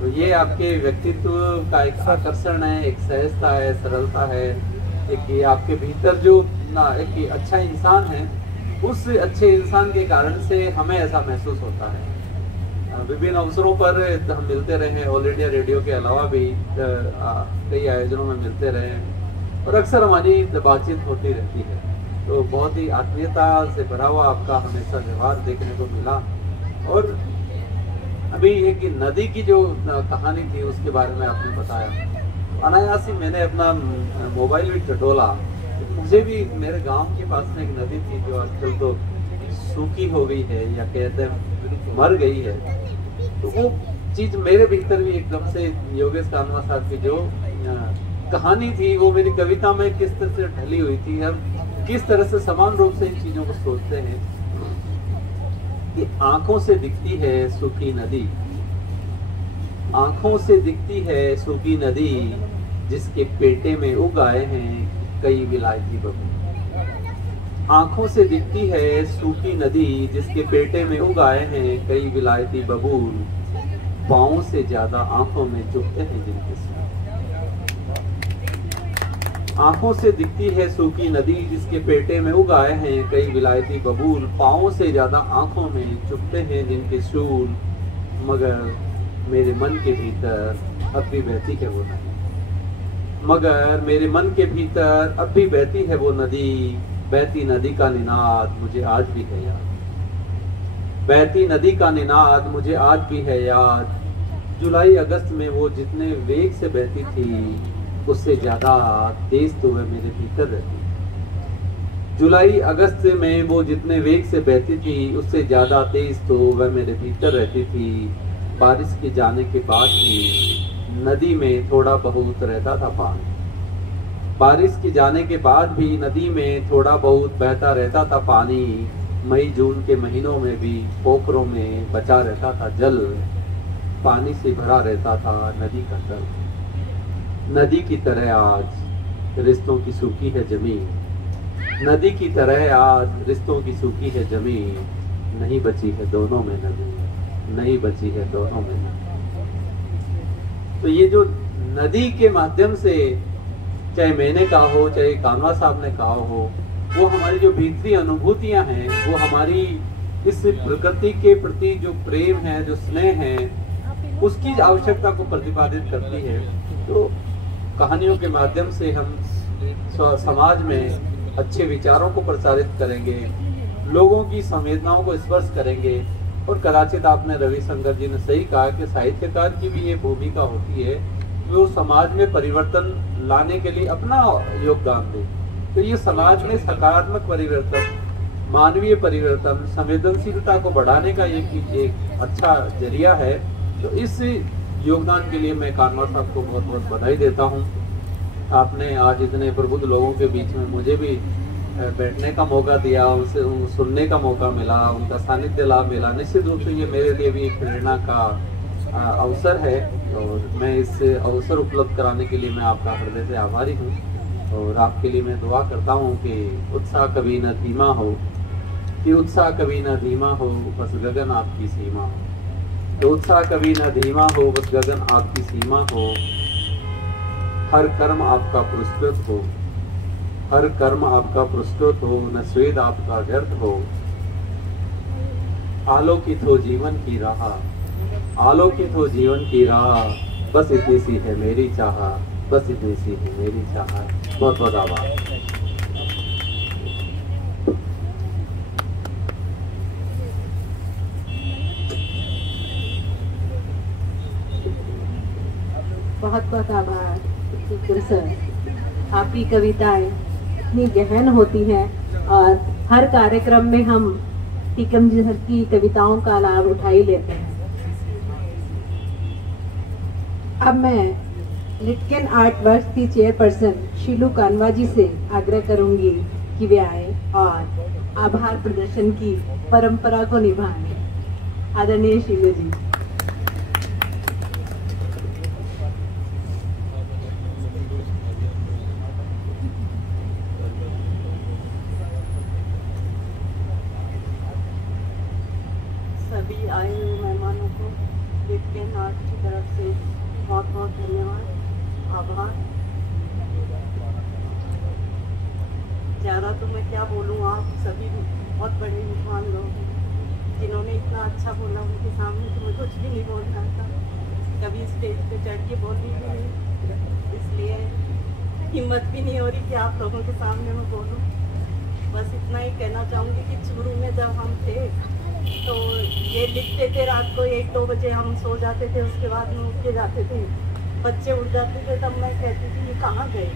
तो ये आपके व्यक्तित्व का एक आकर्षण है, एक सहजता है, सरलता है, एक ये आपके भीतर जो एक अच्छा इंसान है, उस अच्छे इंसान के कारण से हमें ऐसा महसूस होता है। विभिन्न अवसरों पर हम मिलते रहे, ऑल इंडिया रेडियो के अलावा भी कई आयोजनों में मिलते रहे, और अक्सर हमारी बातचीत होती रहती है। तो बहुत ही आत्मीयता से भरा हुआ आपका हमेशा व्यवहार देखने को मिला। और अभी एक नदी की जो कहानी थी उसके बारे में आपने बताया, अनायास ही मैंने अपना मोबाइल भी टटोला, मुझे भी मेरे गांव के पास में एक नदी थी जो आजकल तो सूखी हो गई है, या कहते हैं मर गई है। तो वो चीज मेरे भीतर भी एकदम से योगेश कानवा साहब की जो कहानी थी वो मेरी कविता में किस तरह से ढली हुई थी। हम किस तरह से समान रूप से इन चीजों को सोचते हैं कि आंखों से दिखती है सूखी नदी, आंखों से दिखती है सूखी नदी, जिसके पेटे में उग आए हैं कई विलायती बबूल। आंखों से दिखती है सूखी नदी, जिसके पेटे में उग आए हैं कई विलायती बबूल, पाँव से ज्यादा आंखों में चुभते हैं जिनके सूल। आंखों से दिखती है सूखी नदी, जिसके पेटे में उग आए हैं कई विलायती बबूल, पाँव से ज्यादा आंखों में चुभते हैं जिनके सूल, मगर मेरे मन के भीतर अब भी बहती है वो नदी, मगर मेरे मन के भीतर अब भी बहती है वो नदी, बहती नदी का निनाद मुझे आज भी है याद, बहती नदी का निनाद मुझे आज भी है याद। जुलाई अगस्त में वो जितने वेग से बहती थी उससे ज्यादा तेज तो वह मेरे भीतर रहती। जुलाई अगस्त में वो जितने वेग से बहती थी उससे ज्यादा तेज तो वह मेरे भीतर रहती थी। बारिश के जाने के बाद भी नदी में थोड़ा बहुत रहता था पानी, बारिश के जाने के बाद भी नदी में थोड़ा बहुत बहता रहता था पानी। मई जून के महीनों में भी पोखरों में बचा रहता था जल, पानी से भरा रहता था नदी का तल। नदी की तरह आज रिश्तों की सूखी है जमीन, नदी की तरह आज रिश्तों की सूखी है जमीन, नहीं बची है दोनों में नदी, नहीं बची है दोनों में नदी। तो ये जो नदी के माध्यम से, चाहे मैंने कहा हो चाहे कानवा साहब ने कहा हो, वो हमारी जो भीतरी अनुभूतियां हैं, वो हमारी इस प्रकृति के प्रति जो प्रेम है, जो स्नेह है, उसकी आवश्यकता को प्रतिपादित करती है। तो कहानियों के माध्यम से हम समाज में अच्छे विचारों को प्रसारित करेंगे, लोगों की संवेदनाओं को स्पर्श करेंगे। और कदाचित आपने रविशंकर जी ने सही कहा कि साहित्यकार की भी ये भूमिका होती है, वो समाज में परिवर्तन लाने के लिए अपना योगदान दे। तो ये समाज में सकारात्मक परिवर्तन, मानवीय परिवर्तन, संवेदनशीलता को बढ़ाने का एक अच्छा जरिया है। तो इस योगदान के लिए मैं कानवा साहब को बहुत बहुत बधाई देता हूँ। आपने आज इतने प्रबुद्ध लोगों के बीच में मुझे भी बैठने का मौका दिया, उनसे सुनने का मौका मिला, उनका सानिध्य लाभ मिला। निश्चित रूप से ये मेरे लिए भी एक प्रेरणा का अवसर है और मैं इस अवसर उपलब्ध कराने के लिए मैं आपका हृदय से आभारी हूँ। और आपके लिए मैं दुआ करता हूँ कि उत्साह कभी न धीमा हो, कि उत्साह कभी न धीमा हो, बस गगन आपकी सीमा हो। तो उत्साह कभी न धीमा हो, बस गगन आपकी सीमा हो। हर कर्म आपका पुरस्कृत हो, हर कर्म आपका पुरस्कृत हो, न स्वेद आपका व्यर्थ हो। आलोकित हो जीवन की राह, आलोकित हो जीवन की राह, बस इतनी सी है मेरी चाह, बस इतनी सी है मेरी चाह। बहुत बहुत आभार। बहुत बहुत आभार टीकम सर। आपकी कविताएं इतनी गहन होती हैं और हर कार्यक्रम में हम टीकम जी सर की कविताओं का लाभ उठा ही लेते हैं। अब मैं लिटकन आर्ट वर्क्स की चेयरपर्सन शीलू कानवा जी से आग्रह करूंगी कि वे आए और आभार प्रदर्शन की परंपरा को निभाएं। आदरणीय शीलू जी। सभी आए हुए मेहमानों को लिटकन आर्ट की तरफ से बहुत बहुत धन्यवाद, आभार। ज़्यादा तो मैं क्या बोलूँ, आप सभी बहुत बड़े विद्वान लोग हैं जिन्होंने इतना अच्छा बोला। उनके सामने तो मैं कुछ भी नहीं बोल रहा था, कभी स्टेज पे चढ़ के बोली भी नहीं, इसलिए हिम्मत भी नहीं हो रही कि आप लोगों के सामने मैं बोलूँ। बस इतना ही कहना चाहूँगी कि शुरू में जब हम थे तो ये लिखते थे, रात को 1-2 बजे हम सो जाते थे, उसके बाद में उठ के जाते थे, बच्चे उठ जाते थे, तब मैं कहती थी ये कहाँ गए।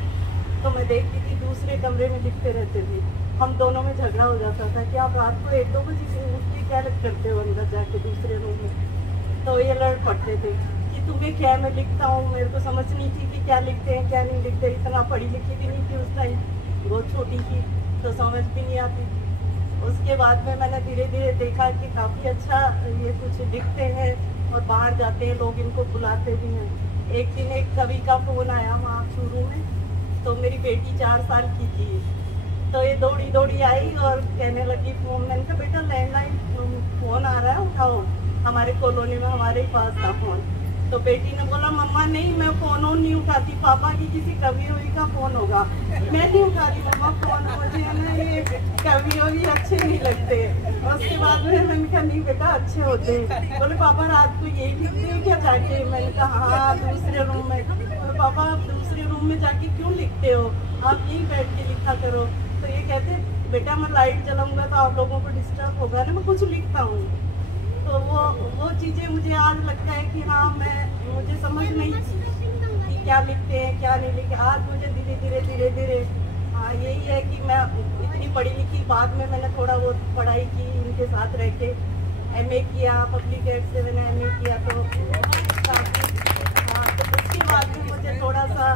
तो मैं देखती थी दूसरे कमरे में लिखते रहते थे। हम दोनों में झगड़ा हो जाता था कि आप रात को 1-2 बजे से उठ के क्या करते हो अंदर जाके दूसरे रूम में। तो ये लड़ पड़ते थे कि तुम्हें क्या, मैं लिखता हूँ। मेरे को समझ नहीं थी कि क्या लिखते हैं क्या नहीं लिखते, इतना पढ़ी लिखी भी नहीं थी उस टाइम, बहुत छोटी थी तो समझ भी नहीं आती थी। उसके बाद में मैंने धीरे धीरे देखा कि काफ़ी अच्छा ये कुछ लिखते हैं और बाहर जाते हैं, लोग इनको बुलाते भी हैं। एक दिन एक कवि का फ़ोन आया वहाँ शुरू में, तो मेरी बेटी 4 साल की थी, तो ये दौड़ी दौड़ी आई और कहने लगी फ़ोन। मैंने कहा बेटा लैंडलाइन फ़ोन आ रहा है उठाओ, हमारे कॉलोनी में हमारे पास था फ़ोन। तो बेटी ने बोला मम्मा नहीं, मैं फ़ोन नहीं उठाती, पापा की किसी कवि का फ़ोन होगा। मैं नहीं उठाती मम्मा फ़ोन, मुझे ना ये कवि अच्छे नहीं लगते। उसके बाद में मैंने कहा नहीं बेटा अच्छे होते हैं। बोले पापा रात को यही लिखते हो क्या जाके। मैंने कहा हाँ दूसरे रूम में। बोले पापा आप दूसरे रूम में जाके क्यों लिखते हो, आप यहीं बैठ के लिखा करो। तो ये कहते बेटा मैं लाइट जलाऊंगा तो आप लोगों को डिस्टर्ब होगा ना, मैं कुछ लिखता हूँ। तो वो चीज़ें मुझे आज लगता है कि हाँ मुझे समझ नहीं थी कि क्या लिखते हैं क्या नहीं लिखते। आज मुझे धीरे धीरे हाँ यही है कि मैं इतनी पढ़ी लिखी, बाद में मैंने थोड़ा वो पढ़ाई की इनके साथ रह के, MA किया पब्लिक एड से, मैंने MA किया। तो उसके बाद में मुझे थोड़ा सा,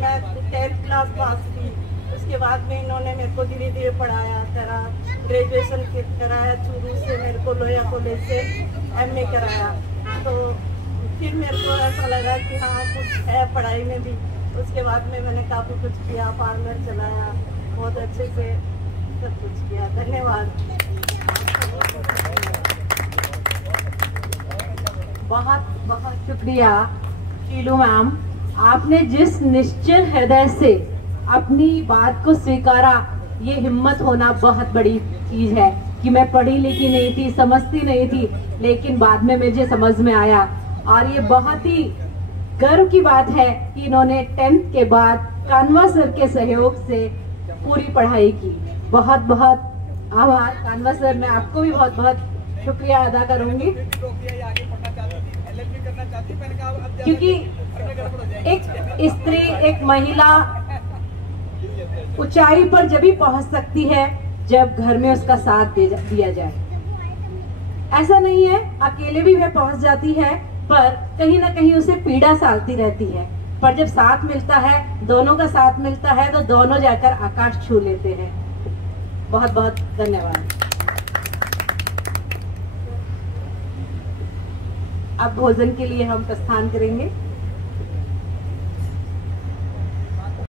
मैं 10th क्लास पास थी, उसके बाद में इन्होंने मेरे को धीरे धीरे पढ़ाया करा, ग्रेजुएशन कराया शुरू से, मेरे को लोया कॉलेज से MA कराया। तो फिर मेरे को ऐसा लगा कि हाँ कुछ है पढ़ाई में भी। उसके बाद में मैंने काफ़ी कुछ किया, पार्लर चलाया, बहुत अच्छे से सब कुछ किया। धन्यवाद। बहुत बहुत शुक्रिया शीलू मैम, आपने जिस निश्चल हृदय से अपनी बात को स्वीकारा, ये हिम्मत होना बहुत बड़ी चीज है कि मैं पढ़ी लिखी नहीं थी, समझती नहीं थी, लेकिन बाद में मुझे समझ में आया। और ये बहुत ही गर्व की बात है कि इन्होंने 10th के बाद कानवा सर के सहयोग से पूरी पढ़ाई की। बहुत बहुत आभार कानवा सर, मैं आपको भी बहुत बहुत शुक्रिया अदा करूंगी, क्योंकि एक स्त्री, एक महिला ऊंचाई पर जब भी पहुंच सकती है जब घर में उसका साथ दिया जाए। ऐसा नहीं है अकेले भी वह पहुंच जाती है, पर कहीं ना कहीं उसे पीड़ा सालती रहती है, पर जब साथ मिलता है, दोनों का साथ मिलता है, तो दोनों जाकर आकाश छू लेते हैं। बहुत बहुत धन्यवाद। अब भोजन के लिए हम प्रस्थान करेंगे।